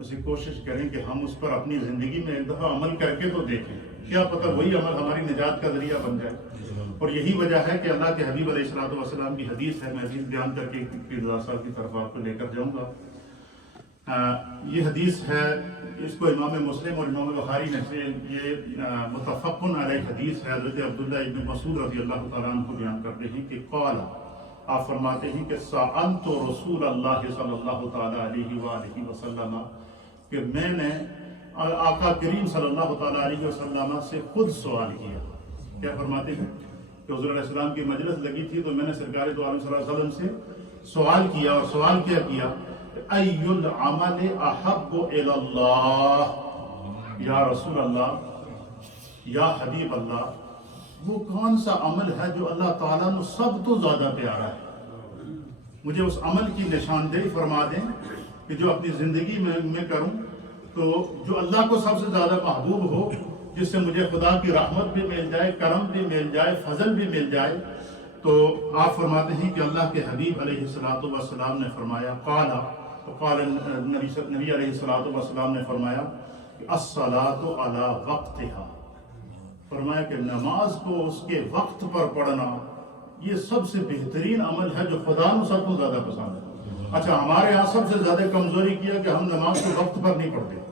اسے کوشش کریں کہ ہم اس پر اپنی زندگی میں ایک دفعہ عمل کر کے تو دیکھیں، کیا پتہ وہی عمل ہماری نجات کا ذریعہ بن جائے۔ اور یہی وجہ ہے کہ اللہ کے حبیب علیہ السلام کی حدیث ہے، میں حدیث بیان کر کے رضا صاحب کی طرف آپ کو لے کر جاؤں گا۔ یہ حدیث ہے، اس کو امام مسلم اور امام بخاری نے سے یہ متفقن علیہ حدیث ہے، حضرت عبداللہ ابن مسعود رضی اللہ تعالیٰ عنہ کو بیان کرتے ہیں کہ قال، آپ فرماتے ہیں کہ سألت رسول اللہ صلی اللہ تعالیٰ علیہ وآلہ وسلم، کہ میں نے آقا کریم صلی اللہ تعالیٰ علیہ وسلم سے خود سوال کیا۔ کیا فرماتے ہیں کہ حضور علیہ السلام کی مجلس لگی تھی تو میں نے سرکار دو عالم صلی اللہ علیہ وسلم سے سوال کیا، اور سوال کیا ای العمل احب الی اللہ، یا رسول اللہ، یا حبیب اللہ، وہ کون سا عمل ہے جو اللہ تعالیٰ نے سب تو زیادہ پیارا ہے؟ مجھے اس عمل کی نشاندہی فرما دیں کہ جو اپنی زندگی میں کروں تو جو اللہ کو سب سے زیادہ محبوب ہو، جس سے مجھے خدا کی رحمت بھی مل جائے، کرم بھی مل جائے، فضل بھی مل جائے۔ تو آپ فرماتے ہیں کہ اللہ کے حبیب علیہ السلام نے فرمایا، قال نبی علیہ السلام نے فرمایا کہ الصلاۃ علی وقتہا، فرمایا کہ نماز کو اس کے وقت پر پڑھنا یہ سب سے بہترین عمل ہے جو خدا نے سب کو زیادہ پسند ہے۔ اچھا، ہمارے یہاں سب سے زیادہ کمزوری کیا کہ ہم نماز کو وقت پر نہیں پڑھتے،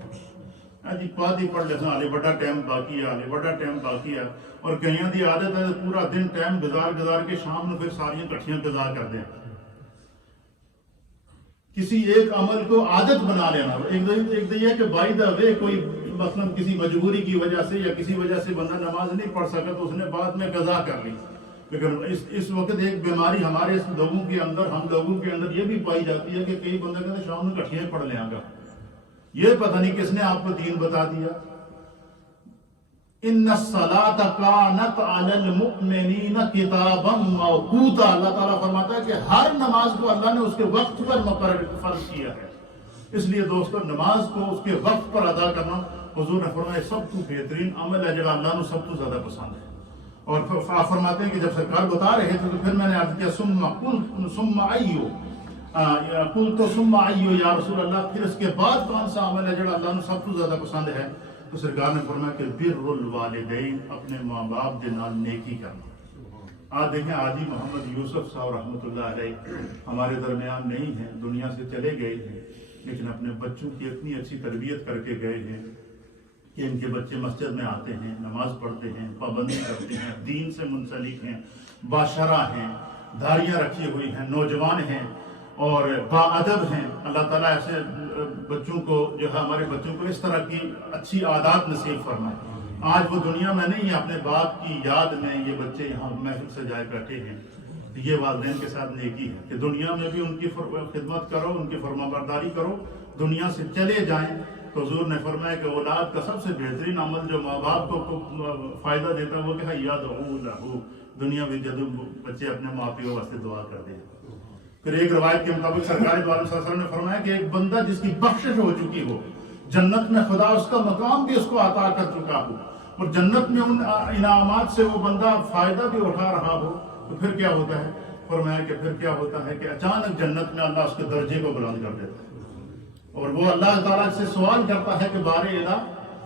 جی بات ہی پڑھ لیتے ہیں، آلے بڑا ٹائم باقی ہے، آلے بڑا ٹائم باقی ہے، اور کہیں دی عادت ہے پورا دن ٹائم گزار کے شام میں پھر ساری کٹھیاں قضا کر دیں۔ کسی ایک عمل کو عادت بنا لینا، ایک یہ کہ بائی دا وے کوئی مثلا کسی مجبوری کی وجہ سے یا کسی وجہ سے بندہ نماز نہیں پڑھ سکا تو اس نے بعد میں قضا کر لی، لیکن اس وقت ایک بیماری ہمارے لوگوں کے اندر، ہم لوگوں کے اندر یہ بھی پائی جاتی ہے کہ کئی بندہ کہتے ہیں شام میں کٹھیاں پڑھ لیں گا، یہ پتہ نہیں کس نے آپ کو دین بتا دیا۔ ان الصلاۃ کانت علی المؤمنین کتابا موقوتا، اللہ تعالیٰ فرماتا ہے کہ ہر نماز کو اللہ نے اس کے وقت پر مقرر فرض کیا ہے، اس لیے دوستو نماز کو اس کے وقت پر ادا کرنا حضور نے فرمایا سب تو بہترین عمل ہے جو اللہ نے سب تو زیادہ پسند ہے۔ اور آپ فرماتے ہیں کہ جب سرکار بتا رہے تھے تو پھر میں نے عرض کیا ثم ایو، قلت ثم ایو یا رسول اللہ، پھر اس کے بعد کون سا عمل ہے جو اللہ نے سب تو زیادہ پسند ہے؟ تو سرکار نے فرمایا کہ بر الوالدین، اپنے ماں باپ دے نال نیکی کرنا۔ آج دیکھیں حاجی محمد یوسف صاحب رحمۃ اللہ علیہ ہمارے درمیان نہیں ہیں، دنیا سے چلے گئے ہیں، لیکن اپنے بچوں کی اتنی اچھی تربیت کر کے گئے ہیں کہ ان کے بچے مسجد میں آتے ہیں، نماز پڑھتے ہیں، پابندی کرتے ہیں، دین سے منسلک ہیں، باشرہ ہیں، داڑیاں رکھی ہوئی ہیں، نوجوان ہیں اور باادب ہیں۔ اللہ تعالیٰ ایسے بچوں کو جو ہے ہمارے بچوں کو اس طرح کی اچھی عادات نصیب فرمائے۔ آج وہ دنیا میں نہیں ہے، اپنے باپ کی یاد میں یہ بچے یہاں محفل سے جائے بیٹھے ہیں، یہ والدین کے ساتھ نیکی ہے کہ دنیا میں بھی ان کی خدمت کرو، ان کی فرما برداری کرو، دنیا سے چلے جائیں تو حضور نے فرمایا کہ اولاد کا سب سے بہترین عمل جو ماں باپ کو فائدہ دیتا ہے وہ کہ یدعو لہ، دنیا میں جب بچے اپنے ماں پیو واسطے دعا کر دیں۔ پھر ایک روایت کے مطابق سرکار دو عالم صلی اللہ علیہ وسلم نے فرمایا کہ ایک بندہ جس کی بخشش ہو چکی ہو، جنت میں خدا اس کا مقام بھی اس کو عطا کر چکا ہو، اور جنت میں ان انعامات سے وہ بندہ فائدہ بھی اٹھا رہا ہو، تو پھر کیا ہوتا ہے؟ فرمایا کہ پھر کیا ہوتا ہے کہ اچانک جنت میں اللہ اس کے درجے کو بلند کر دیتا ہے، اور وہ اللہ تعالیٰ سے سوال کرتا ہے کہ بارے الہ،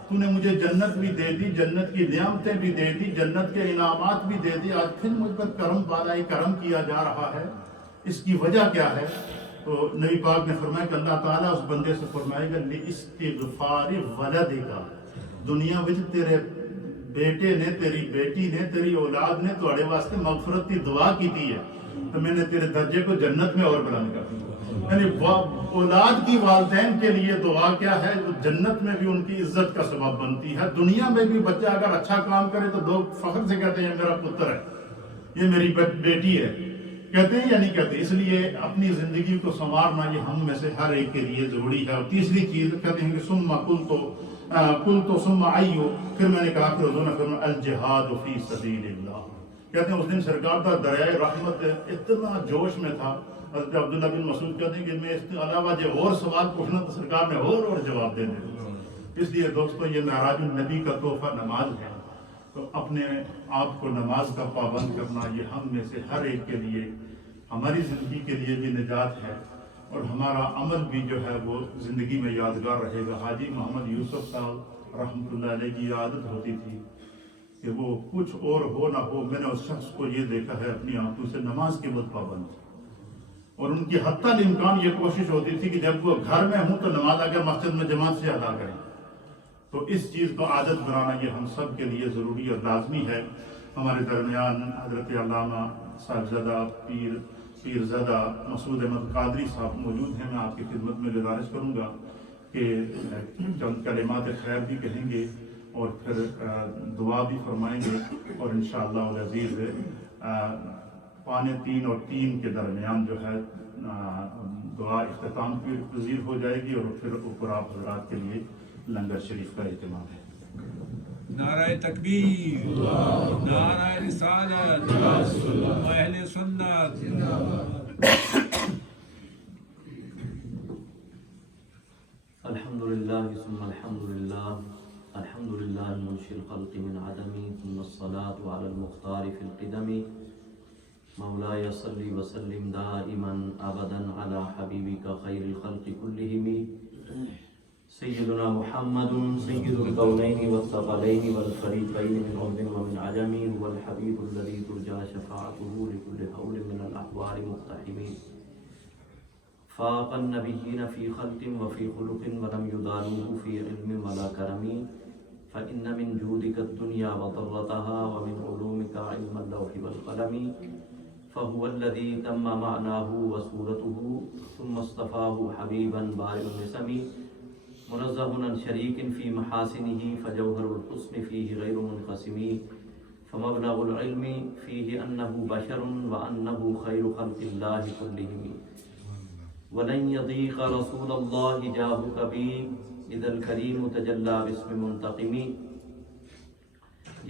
تو نے مجھے جنت بھی دے دی، جنت کی نعمتیں بھی دے دی، جنت کے انعامات بھی دے دی، آج پھر مجھ پر کرم بالائی کرم کیا جا رہا ہے، اس کی وجہ کیا ہے؟ تو نبی پاک نے فرمایا کہ اللہ تعالیٰ اس بندے سے فرمائے گا لِاِسْتِغْفَارِ وَلَدِكَ، دنیا وچ تیرے بیٹے نے، تیری بیٹی نے، تیری اولاد نے تھوڑے واسطے مغفرت کی دعا کی ہے، تو میں نے تیرے درجے کو جنت میں اور بلند کر دیا۔ یعنی اولاد کی والدین کے لیے دعا کیا ہے؟ جنت میں بھی ان کی عزت کا سبب بنتی ہے، دنیا میں بھی بچہ اگر اچھا کام کرے تو لوگ فخر سے کہتے ہیں یہ میرا پتر ہے، یہ میری بیٹی ہے، کہتے ہیں یا نہیں کہتے؟ اس لیے اپنی زندگی کو سنوارنا یہ ہم میں سے ہر ایک کے لیے ضروری ہے۔ اور تیسری چیز کہتے ہیں کہ ثم قلت ثم ایو، پھر میں نے کہا کہ حضور نے فرمایا الجہاد فی سبیل اللہ، کہتے ہیں اس دن سرکار کا دریائے رحمت اتنا جوش میں تھا، حضرت عبداللہ بن مسعود کہتے ہیں کہ میں اس کے علاوہ جو اور سوال پوچھنا تو سرکار نے اور جواب دے دے، اس لیے دوستوں یہ معراج النبی کا تحفہ نماز ہے، تو اپنے آپ کو نماز کا پابند کرنا یہ ہم میں سے ہر ایک کے لیے، ہماری زندگی کے لیے بھی نجات ہے، اور ہمارا عمل بھی جو ہے وہ زندگی میں یادگار رہے گا۔ حاجی محمد یوسف صاحب رحمۃ اللہ علیہ کی عادت ہوتی تھی کہ وہ کچھ اور ہو نہ ہو، میں نے اس شخص کو یہ دیکھا ہے اپنی آنکھوں سے نماز کے بہت پابند، اور ان کی حتی الامکان یہ کوشش ہوتی تھی کہ جب وہ گھر میں ہوں تو نماز اگر مسجد میں جماعت سے ادا کریں۔ تو اس چیز کو عادت بنانا یہ ہم سب کے لیے ضروری اور لازمی ہے۔ ہمارے درمیان حضرت علامہ صاحبزادہ پیرزادہ مسعود احمد قادری صاحب موجود ہیں، میں آپ کی خدمت میں گزارش کروں گا کہ چند کلمات خیر بھی کہیں گے اور پھر دعا بھی فرمائیں گے، اور انشاءاللہ العزیز 2:45 اور 3 کے درمیان جو ہے دعا اختتام کی پذیر ہو جائے گی، اور پھر اوپر آپ حضرات کے لیے لنگر شریف کا اہتمام ہے۔ نعرہ تکبیر، نعرہ رسالت، اہل سنت۔ الحمدللہ ثم الحمدللہ، الحمدللہ منشی الخلق من عدمی، ثم الصلاة علی المختار فی القدم، مولاي صلی وسلم دائما ابدا علی حبیبک خیر الخلق کلہم، سیدنا محمد سید الکونین والثقلین والفریقین من عرب ومن عجم، هو الحبیب الذی ترجى شفاعته لكل حول من الاحوال مقتحم، فاق النبیین فی خلق وفی خلق ولم یدانوه فی علم ولا کرم، فإن من جودك الدنيا وضرتها ومن علومك علم اللوح والقلم، فهو الذي تم معناه وصورته ثم اصطفاه حبيبا بارئ النسم، منزه عن شريك في محاسنه فجوهر الحسن فيه غير منقسم، فمبلغ العلم فيه أنه بشر وأنه خير خلق الله كلهم، ولن يضيق رسول الله جاهك بي إذا الكريم تجلى باسم منتقم،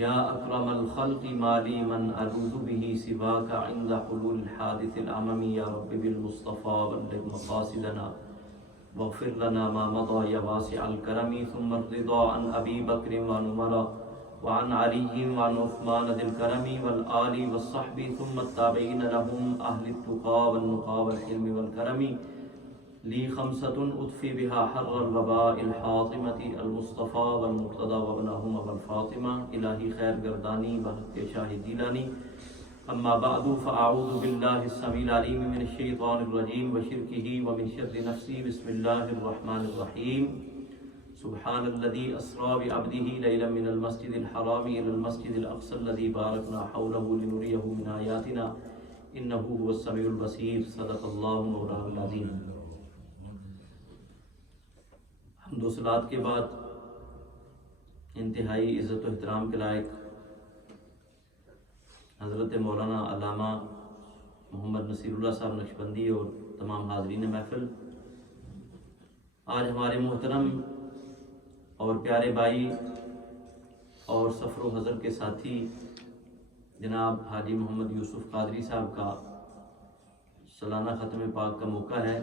يا أكرم الخلق ما لي من ألوذ به سواك عند حلول الحادث الأمم، يا رب بالمصطفى بلغ مقاصدنا واغفر لنا ما مضى يا واسع الكرم، ثم الرضا عن أبي بكر وعن عمر وعن علي وعن عثمان ذي الكرم والآل والصحب، ثم التابعين لهم أهل التقى والنقى والحلم والكرم، لي 5 أطفي بها حر الوباء الحاطمة، المصطفى والمقتضى وابنهما والفاطمة، إلهي خير گردانی بحق شاہ دیلانی، أما بعد فأعوذ بالله السميع العليم من الشيطان الرجيم وشركه ومن شر نفسي، بسم الله الرحمن الرحيم، سبحان الذي أسرى بعبده ليلا من المسجد الحرام إلى المسجد الأقصى الذي باركنا حوله لنريه من آياتنا إنه هو السميع البصير، صدق الله مولانا العظيم۔ حمد و صلات کے بعد انتہائی عزت و احترام کے لائق حضرت مولانا علامہ محمد نصیر اللہ صاحب نقشبندی اور تمام حاضرین محفل، آج ہمارے محترم اور پیارے بھائی اور سفر و حضر کے ساتھی جناب حاجی محمد یوسف قادری صاحب کا سالانہ ختم پاک کا موقع ہے،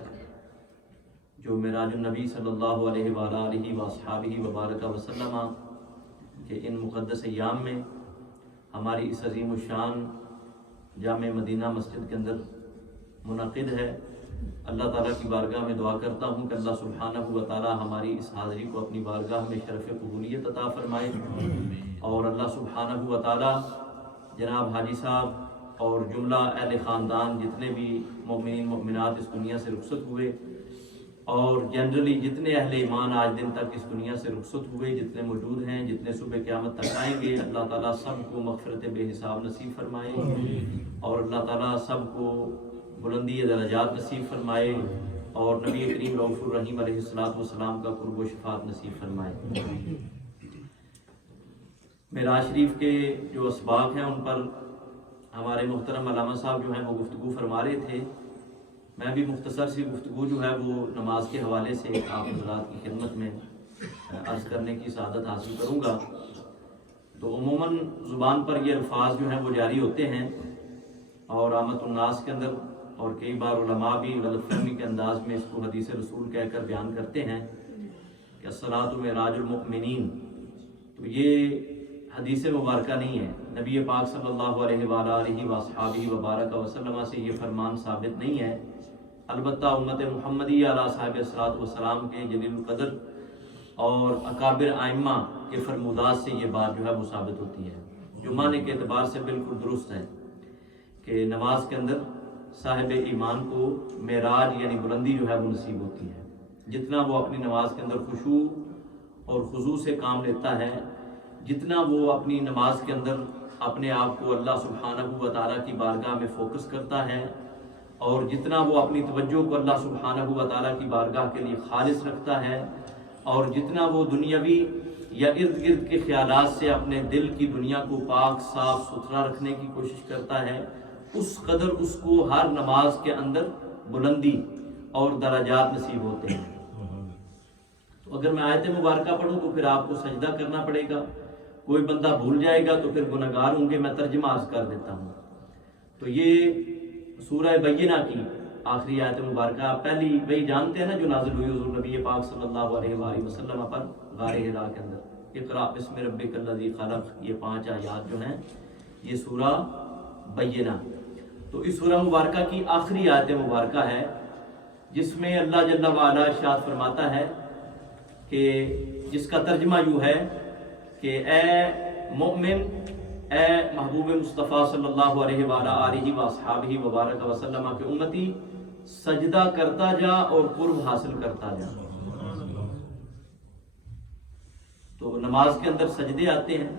جو معراج النبی صلی اللہ علیہ وآلہ وصحبہ وبارک وسلم کے ان مقدس ایام میں ہماری اس عظیم الشان جامع مدینہ مسجد کے اندر منعقد ہے۔ اللہ تعالیٰ کی بارگاہ میں دعا کرتا ہوں کہ اللہ سبحانہ و تعالیٰ ہماری اس حاضری کو اپنی بارگاہ میں شرف قبولیت عطا فرمائے، اور اللہ سبحانہ و تعالیٰ جناب حاجی صاحب اور جملہ اہل خاندان جتنے بھی مومنین مومنات اس دنیا سے رخصت ہوئے، اور جنرلی جتنے اہل ایمان آج دن تک اس دنیا سے رخصت ہوئے، جتنے موجود ہیں، جتنے صبح قیامت تک آئیں گے، اللہ تعالیٰ سب کو مغفرت بے حساب نصیب فرمائے، اور اللہ تعالیٰ سب کو بلندی درجات نصیب فرمائے، اور نبی کریم رؤوف الرحیم علیہ السلام کا قرب و شفاعت نصیب فرمائے۔ معراج شریف کے جو اسباق ہیں ان پر ہمارے محترم علامہ صاحب جو ہیں وہ گفتگو فرما رہے تھے، میں بھی مختصر سی گفتگو جو ہے وہ نماز کے حوالے سے آپ حضرات کی خدمت میں عرض کرنے کی سعادت حاصل کروں گا۔ تو عموماً زبان پر یہ الفاظ جو ہیں وہ جاری ہوتے ہیں، اور عامت الناس کے اندر اور کئی بار علماء بھی غلط فہمی کے انداز میں اس کو حدیث رسول کہہ کر بیان کرتے ہیں کہ الصلاۃ معراج المؤمنین، تو یہ حدیث مبارکہ نہیں ہے، نبی پاک صلی اللہ علیہ وآلہ وصحبہ وبارک وسلم سے یہ فرمان ثابت نہیں ہے، البتہ امت محمدی علیہ صاحب الصلاۃ والسلام کے جلیل القدر اور اکابر ائمہ کے فرمودات سے یہ بات جو ہے وہ ثابت ہوتی ہے، جو معنی کے اعتبار سے بالکل درست ہے کہ نماز کے اندر صاحب ایمان کو معراج یعنی بلندی جو ہے وہ نصیب ہوتی ہے، جتنا وہ اپنی نماز کے اندر خشوع اور خضوع سے کام لیتا ہے، جتنا وہ اپنی نماز کے اندر اپنے آپ کو اللہ سبحانہ و تعالیٰ کی بارگاہ میں فوکس کرتا ہے، اور جتنا وہ اپنی توجہ کو اللہ سبحانہ و تعالیٰ کی بارگاہ کے لیے خالص رکھتا ہے، اور جتنا وہ دنیاوی یا ارد گرد کے خیالات سے اپنے دل کی دنیا کو پاک صاف ستھرا رکھنے کی کوشش کرتا ہے، اس قدر اس کو ہر نماز کے اندر بلندی اور درجات نصیب ہوتے ہیں۔ تو اگر میں آیت مبارکہ پڑھوں تو پھر آپ کو سجدہ کرنا پڑے گا، کوئی بندہ بھول جائے گا تو پھر گناہگار ہوں گے، میں ترجمہ عرض کر دیتا ہوں۔ تو یہ سورہ بینہ کی آخری آیت مبارکہ، پہلی وہی جانتے ہیں نا جو نازل ہوئی حضور نبی پاک صلی اللہ علیہ وآلہ وسلم پر غار حرا کے اندر، اقرأ بسم ربک الذی خلق، یہ 5 آیات جو ہیں یہ سورہ بینہ۔ تو اس سورہ مبارکہ کی آخری آیت مبارکہ ہے، جس میں اللہ جل وعلا ارشاد فرماتا ہے کہ جس کا ترجمہ یوں ہے کہ اے مومن، اے محبوب مصطفیٰ صلی اللہ علیہ وآلہ وصحبہ وبارک وسلم کے امتی، سجدہ کرتا جا اور قرب حاصل کرتا جا۔ تو نماز کے اندر سجدے آتے ہیں،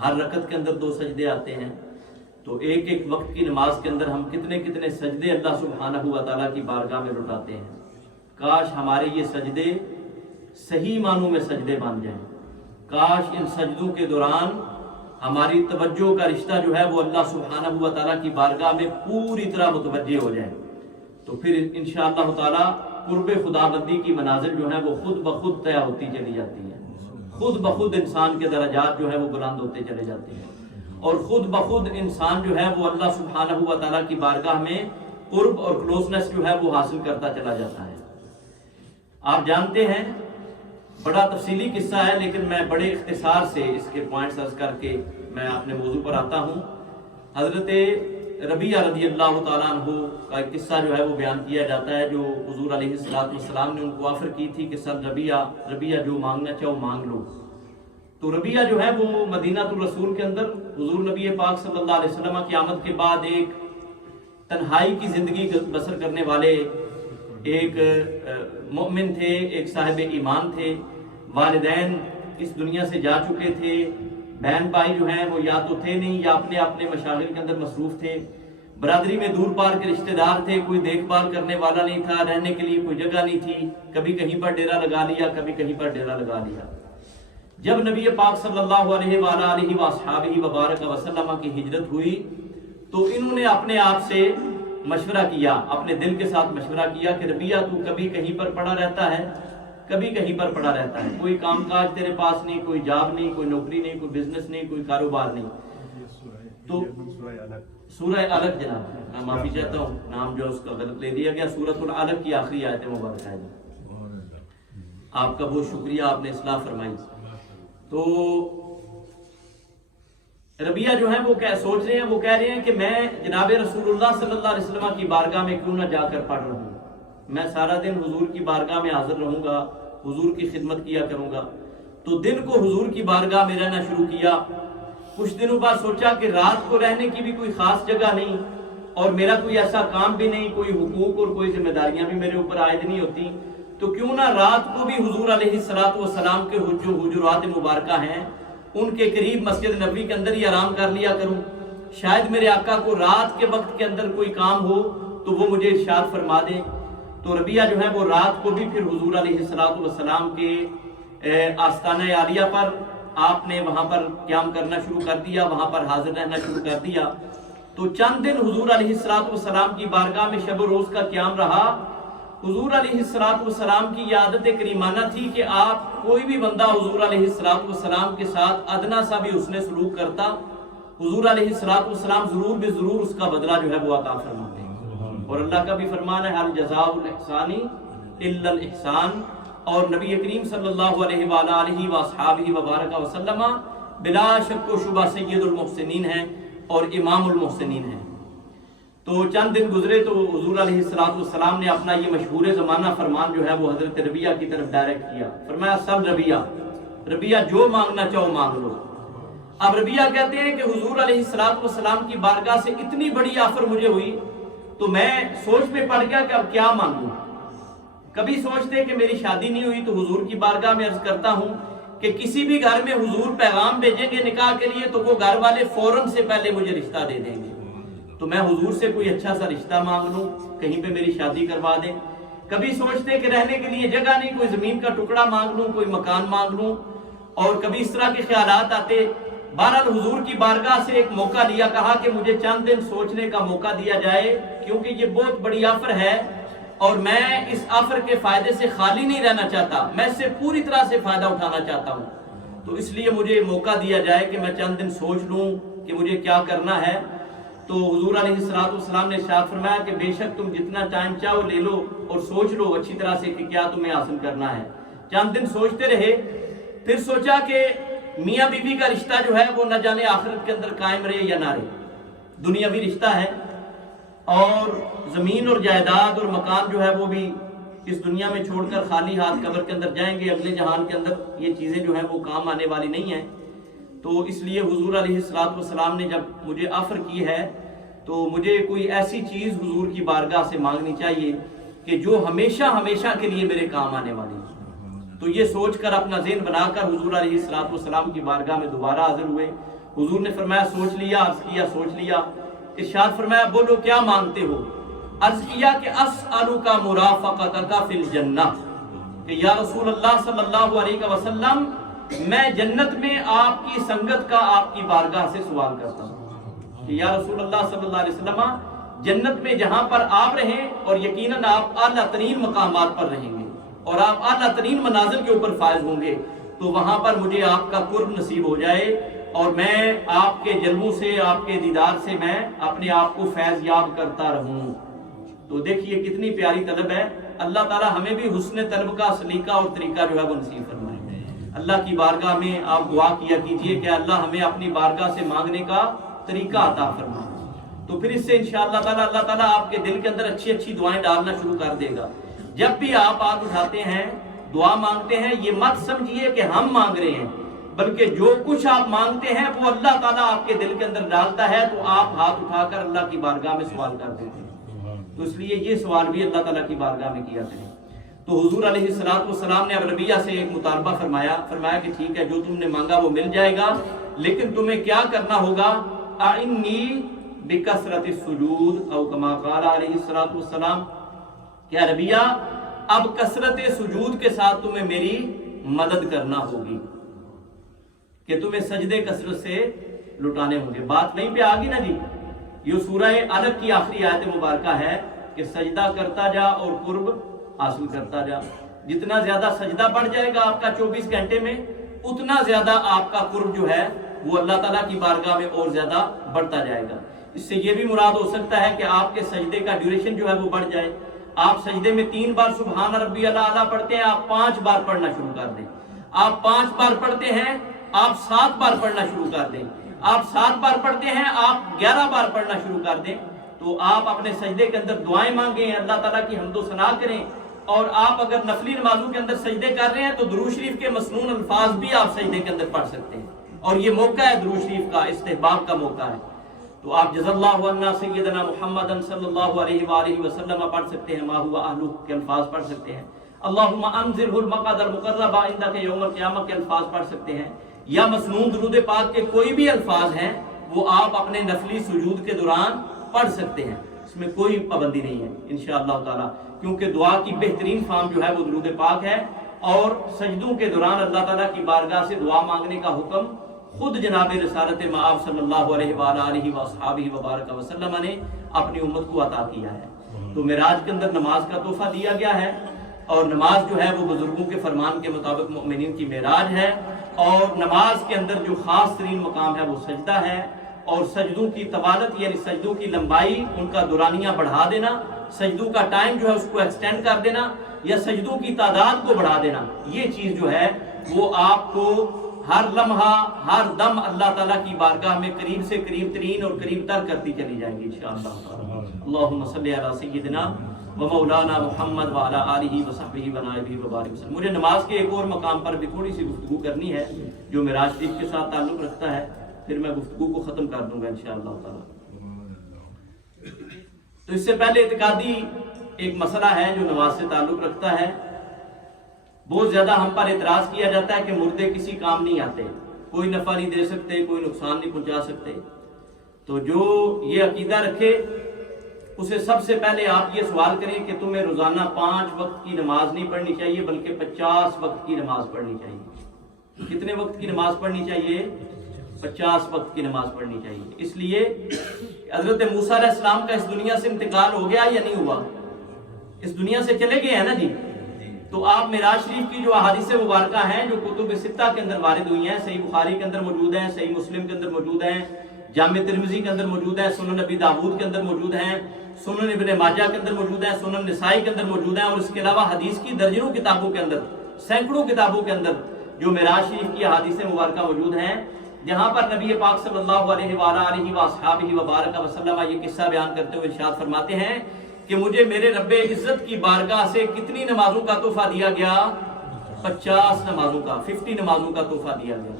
ہر رکعت کے اندر 2 سجدے آتے ہیں، تو ایک ایک وقت کی نماز کے اندر ہم کتنے کتنے سجدے اللہ سبحانہ و تعالیٰ کی بارگاہ میں لٹاتے ہیں۔ کاش ہمارے یہ سجدے صحیح معنوں میں سجدے بن جائیں، کاش ان سجدوں کے دوران ہماری توجہ کا رشتہ جو ہے وہ اللہ سبحانہ و تعالیٰ کی بارگاہ میں پوری طرح متوجہ ہو جائے، تو پھر انشاءاللہ تعالیٰ قرب خدا بندی کی منازل جو ہے وہ خود بخود طے ہوتی چلی جاتی ہیں، خود بخود انسان کے درجات جو ہے وہ بلند ہوتے چلے جاتے ہیں، اور خود بخود انسان جو ہے وہ اللہ سبحانہ و تعالیٰ کی بارگاہ میں قرب اور کلوزنس جو ہے وہ حاصل کرتا چلا جاتا ہے۔ آپ جانتے ہیں بڑا تفصیلی قصہ ہے، لیکن میں بڑے اختصار سے اس کے پوائنٹس عرض کر کے میں اپنے موضوع پر آتا ہوں۔ حضرت ربیہ رضی اللہ تعالیٰ عنہ کا ایک قصہ جو ہے وہ بیان کیا جاتا ہے، جو حضور علیہ السلام نے ان کو آفر کی تھی کہ سر ربیہ جو مانگنا چاہو مانگ لو۔ تو ربیہ جو ہے وہ مدینہ الرسول کے اندر حضور نبی پاک صلی اللہ علیہ وسلم کی آمد کے بعد ایک تنہائی کی زندگی بسر کرنے والے ایک مومن تھے، ایک صاحب ایمان تھے، والدین اس دنیا سے جا چکے تھے، بہن بھائی جو ہیں وہ یا تو تھے نہیں یا اپنے اپنے مشاغل کے اندر مصروف تھے، برادری میں دور پار کے رشتہ دار تھے، کوئی دیکھ بھال کرنے والا نہیں تھا، رہنے کے لیے کوئی جگہ نہیں تھی، کبھی کہیں پر ڈیرا لگا لیا، کبھی کہیں پر ڈیرا لگا لیا۔ جب نبی پاک صلی اللہ علیہ وآلہ وصحبہ وبارک وسلم کی ہجرت ہوئی تو انہوں نے اپنے آپ سے مشورہ کیا، اپنے دل کے ساتھ مشورہ کیا کہ ربیہ تو کبھی کہیں پر پڑا رہتا ہے، کبھی کہیں پر پڑا رہتا ہے، کوئی کام کاج تیرے پاس نہیں، کوئی جاب نہیں، کوئی نوکری نہیں، کوئی بزنس نہیں، کوئی کاروبار نہیں۔ تو سورہ علق جناب، میں معافی چاہتا ہوں نام جو اس کا غلط لے دیا گیا، سورۃ العلق کی آخری آیت مبارکہ ہے۔ آپ کا بہت شکریہ، آپ نے اصلاح فرمائی۔ تو ربیہ جو ہے وہ سوچ رہے ہیں، وہ کہہ رہے ہیں کہ میں جناب رسول اللہ صلی اللہ علیہ وسلم کی بارگاہ میں کیوں نہ جا کر پڑھ رہا ہوں، میں سارا دن حضور کی بارگاہ میں حاضر رہوں گا، حضور کی خدمت کیا کروں گا۔ تو دن کو حضور کی بارگاہ میں رہنا شروع کیا۔ کچھ دنوں بعد سوچا کہ رات کو رہنے کی بھی کوئی خاص جگہ نہیں، اور میرا کوئی ایسا کام بھی نہیں، کوئی حقوق اور کوئی ذمہ داریاں بھی میرے اوپر عائد نہیں ہوتی، تو کیوں نہ رات کو بھی حضور علیہ السلام کے جو حجرات مبارکہ ہیں ان کے قریب مسجد نبوی کے اندر ہی آرام کر لیا کروں، شاید میرے آقا کو رات کے وقت کے اندر کوئی کام ہو تو وہ مجھے ارشاد فرما دیں۔ تو ربیہ جو ہے وہ رات کو بھی پھر حضور علیہ السلام کے آستانہ عالیہ پر آپ نے وہاں پر قیام کرنا شروع کر دیا، وہاں پر حاضر رہنا شروع کر دیا۔ تو چند دن حضور علیہ السلام کی بارگاہ میں شب و روز کا قیام رہا۔ حضور علیہ السلام کی یہ عادت کریمانہ تھی کہ آپ کوئی بھی بندہ حضور علیہ السلام کے ساتھ ادنا سا بھی حسن سلوک کرتا، حضور علیہ السلام ضرور بے ضرور اس کا بدلہ جو ہے وہ عطا فرماتے ہیں۔ اور اللہ کا بھی فرمان ہے، حل جزاء الاحسان الا الاحسان، اور نبی کریم صلی اللہ علیہ وآلہ وصحابہ وبارک وسلم بلا شک و شبہ سید المحسنین ہیں اور امام المحسنین ہیں۔ تو چند دن گزرے تو حضور علیہ السلام نے اپنا یہ مشہور زمانہ فرمان جو ہے وہ حضرت ربیہ کی طرف ڈائریکٹ کیا، فرمایا سل ربیہ جو مانگنا چاہو مانگ لو۔ اب ربیہ کہتے ہیں کہ حضور علیہ السلام کی بارگاہ سے اتنی بڑی آفر مجھے ہوئی تو میں سوچ میں پڑ گیا کہ اب کیا مانگوں۔ کبھی سوچتے کہ میری شادی نہیں ہوئی تو حضور کی بارگاہ میں عرض کرتا ہوں کہ کسی بھی گھر میں حضور پیغام بھیجیں گے نکاح کے لیے تو وہ گھر والے فوراً سے پہلے مجھے رشتہ دے دیں گے، تو میں حضور سے کوئی اچھا سا رشتہ مانگ لوں، کہیں پہ میری شادی کروا دیں۔ کبھی سوچتے کہ رہنے کے لیے جگہ نہیں، کوئی زمین کا ٹکڑا مانگ لوں، کوئی مکان مانگ لوں، اور کبھی اس طرح کے خیالات آتے۔ بہرحال حضور کی بارگاہ سے ایک موقع لیا، کہا کہ مجھے چند دن سوچنے کا موقع دیا جائے کیونکہ یہ بہت بڑی آفر ہے اور میں اس آفر کے فائدے سے خالی نہیں رہنا چاہتا، میں اس سے پوری طرح سے فائدہ اٹھانا چاہتا ہوں، تو اس لیے مجھے موقع دیا جائے کہ میں چند دن سوچ لوں کہ مجھے کیا کرنا ہے۔ تو حضور علیہ السلام نے ارشاد فرمایا کہ بے شک تم جتنا ٹائم چاہو لے لو اور سوچ لو اچھی طرح سے کہ کیا تمہیں حاصل کرنا ہے۔ چند دن سوچتے رہے، پھر سوچا کہ میاں بیوی کا رشتہ جو ہے وہ نہ جانے آخرت کے اندر قائم رہے یا نہ رہے، دنیاوی رشتہ ہے اور زمین اور جائیداد اور مکان جو ہے وہ بھی اس دنیا میں چھوڑ کر خالی ہاتھ قبر کے اندر جائیں گے، اگلے جہان کے اندر یہ چیزیں جو ہیں وہ کام آنے والی نہیں ہیں۔ تو اس لیے حضور علیہ السلام نے جب مجھے آفر کی ہے تو مجھے کوئی ایسی چیز حضور کی بارگاہ سے مانگنی چاہیے کہ جو ہمیشہ ہمیشہ کے لیے میرے کام آنے والی ہے۔ تو یہ سوچ کر اپنا ذہن بنا کر حضور علیہ السلام کی بارگاہ میں دوبارہ حاضر ہوئے۔ حضور نے فرمایا سوچ لیا، عرض کیا سوچ لیا، ارشاد فرمایا بولو کیا مانگتے ہو؟ عرض کیا کہ اسألک مرافقتک فی الجنہ، کہ یا رسول اللہ صلی اللہ علیہ وسلم میں جنت میں آپ کی سنگت کا آپ کی بارگاہ سے سوال کرتا ہوں کہ یا رسول اللہ صلی اللہ علیہ وسلم جنت میں جہاں پر آپ رہیں اور یقیناً آپ اعلیٰ ترین مقامات پر رہیں گے اور آپ اعلیٰ ترین منازل کے اوپر فائز ہوں گے، تو وہاں پر مجھے آپ کا قرب نصیب ہو جائے اور میں آپ کے جلووں سے آپ کے دیدار سے میں اپنے آپ کو فیض یاب کرتا رہوں۔ تو دیکھیے کتنی پیاری طلب ہے، اللہ تعالیٰ ہمیں بھی حسن طلب کا سلیقہ اور طریقہ جو ہے وہ نصیب فرمائے۔ اللہ کی بارگاہ میں آپ دعا کیا کیجئے کہ اللہ ہمیں اپنی بارگاہ سے مانگنے کا طریقہ عطا فرمائے، تو پھر اس سے انشاءاللہ تعالیٰ اللہ تعالیٰ آپ کے دل کے اندر اچھی اچھی دعائیں ڈالنا شروع کر دے گا۔ جب بھی آپ ہاتھ اٹھاتے ہیں دعا مانگتے ہیں یہ مت سمجھیے کہ ہم مانگ رہے ہیں، بلکہ جو کچھ آپ مانگتے ہیں وہ اللہ تعالیٰ آپ کے دل کے اندر ڈالتا ہے، تو آپ ہاتھ اٹھا کر اللہ کی بارگاہ میں سوال کر دیتے ہیں، تو اس لیے یہ سوال بھی اللہ تعالیٰ کی بارگاہ میں کیا کریں۔ تو حضور علیہ السلام نے اب ربیہ سے ایک مطالبہ فرمایا کہ ٹھیک ہے جو تم نے مانگا وہ مل جائے گا، لیکن تمہیں کیا کرنا ہوگا؟ اعنی بکثرت السجود او کما قال علیہ السلام، کیا ربیہ اب کثرت سجود کے ساتھ تمہیں میری مدد کرنا ہوگی کہ تمہیں سجدے کثرت سے لٹانے ہوں گے۔ بات وہیں پہ آگی نا جی، یہ سورہ علق کی آخری آیت مبارکہ ہے کہ سجدہ کرتا جا اور قرب حاصل کرتا جا، جتنا زیادہ سجدہ بڑھ جائے گا آپ کا 24 گھنٹے میں اتنا زیادہ آپ کا قرب جو ہے وہ اللہ تعالیٰ کی بارگاہ میں اور زیادہ بڑھتا جائے گا۔ اس سے یہ بھی مراد ہو سکتا ہے کہ آپ کے سجدے کا ڈیوریشن جو ہے وہ بڑھ جائے، آپ سجدے میں 3 بار سبحان ربی الاعلیٰ پڑھتے ہیں، آپ 5 بار پڑھنا شروع کر دیں، آپ 5 بار پڑھتے ہیں آپ 7 بار پڑھنا شروع کر دیں، آپ 7 بار پڑھتے ہیں آپ 11 بار پڑھنا شروع کر دیں، تو آپ اپنے سجدے کے اندر دعائیں مانگیں، اللہ تعالیٰ کی حمد و ثنا کریں، اور آپ اگر نفلی نمازوں کے اندر سجدے کر رہے ہیں تو درود شریف کے مسنون الفاظ بھی آپ سجدے کے اندر پڑھ سکتے ہیں، اور یہ موقع ہے درود شریف کا، استحباب کا موقع ہے، تو آپ جزا اللہ عنا سیدنا محمد صلی اللہ علیہ وآلہ وسلم پڑھ سکتے ہیں، ما هو اہلہ کے الفاظ پڑھ سکتے ہیں، اللہم انزلہ المقعد المقرب عندک یوم القیامہ کے الفاظ پڑھ سکتے ہیں، یا مسنون درود پاک کے کوئی بھی الفاظ ہیں وہ آپ اپنے نفلی سجود کے دوران پڑھ سکتے ہیں، اس میں کوئی پابندی نہیں ہے انشاءاللہ تعالی، کیونکہ دعا کی بہترین فارم جو ہے وہ درود پاک ہے، اور سجدوں کے دوران اللہ تعالیٰ کی بارگاہ سے دعا مانگنے کا حکم خود جناب رسالت مآب صلی اللہ علیہ وآلہ وصحابہ وبارک وسلم نے اپنی امت کو عطا کیا ہے۔ تو معراج کے اندر نماز کا تحفہ دیا گیا ہے، اور نماز جو ہے وہ بزرگوں کے فرمان کے مطابق مؤمنین کی معراج ہے، اور نماز کے اندر جو خاص ترین مقام ہے وہ سجدہ ہے، اور سجدوں کی طوالت یعنی سجدوں کی لمبائی ان کا دورانیہ بڑھا دینا، سجدوں کا ٹائم جو ہے اس کو ایکسٹینڈ کر دینا یا سجدوں کی تعداد کو بڑھا دینا، یہ چیز جو ہے وہ آپ کو ہر لمحہ ہر دم اللہ تعالیٰ کی بارگاہ میں قریب سے قریب ترین اور قریب تر کرتی چلی جائیں گی انشاءاللہ۔ اللہم صلی علی سیدنا و مولانا محمد وعلی آلہ وصحبہ ونائبہ وبارک وسلم۔ مجھے نماز کے ایک اور مقام پر بھی تھوڑی سی گفتگو کرنی ہے جو معراج شریف کے ساتھ تعلق رکھتا ہے، پھر میں گفتگو کو ختم کر دوں گا انشاءاللہ تعالیٰ۔ تو اس سے پہلے اعتقادی ایک مسئلہ ہے جو نماز سے تعلق رکھتا ہے۔ بہت زیادہ ہم پر اعتراض کیا جاتا ہے کہ مردے کسی کام نہیں آتے، کوئی نفع نہیں دے سکتے، کوئی نقصان نہیں پہنچا سکتے۔ تو جو یہ عقیدہ رکھے اسے سب سے پہلے آپ یہ سوال کریں کہ تمہیں روزانہ 5 وقت کی نماز نہیں پڑھنی چاہیے بلکہ 50 وقت کی نماز پڑھنی چاہیے۔ کتنے وقت کی نماز پڑھنی چاہیے؟ 50 وقت کی نماز پڑھنی چاہیے۔ اس لیے حضرت موسیٰ علیہ السلام کا اس دنیا سے انتقال ہو گیا یا نہیں ہوا؟ اس دنیا سے چلے گئے ہیں نا جی۔ تو آپ معراج شریف کی جو احادیث مبارکہ ہیں جو کتب ستہ کے اندر وارد ہوئی ہیں، صحیح بخاری کے اندر موجود ہیں، صحیح مسلم کے اندر موجود ہیں، جامع ترمذی کے اندر موجود ہیں، سنن نبی داؤد کے اندر موجود ہیں، سنن ابن ماجہ کے اندر موجود ہیں، سنن نسائی کے اندر موجود ہیں، اور اس کے علاوہ حدیث کی درجنوں کتابوں کے اندر، سینکڑوں کتابوں کے اندر جو معراج شریف کی احادیث مبارکہ موجود ہیں، جہاں پر نبی پاک صلی اللہ علیہ وآلہ وصحبہ وبارک وسلم یہ قصہ بیان کرتے ہوئے ارشاد فرماتے ہیں کہ مجھے میرے رب عزت کی بارگاہ سے کتنی نمازوں کا تحفہ دیا گیا؟ 50 نمازوں کا، 50 نمازوں کا تحفہ دیا گیا۔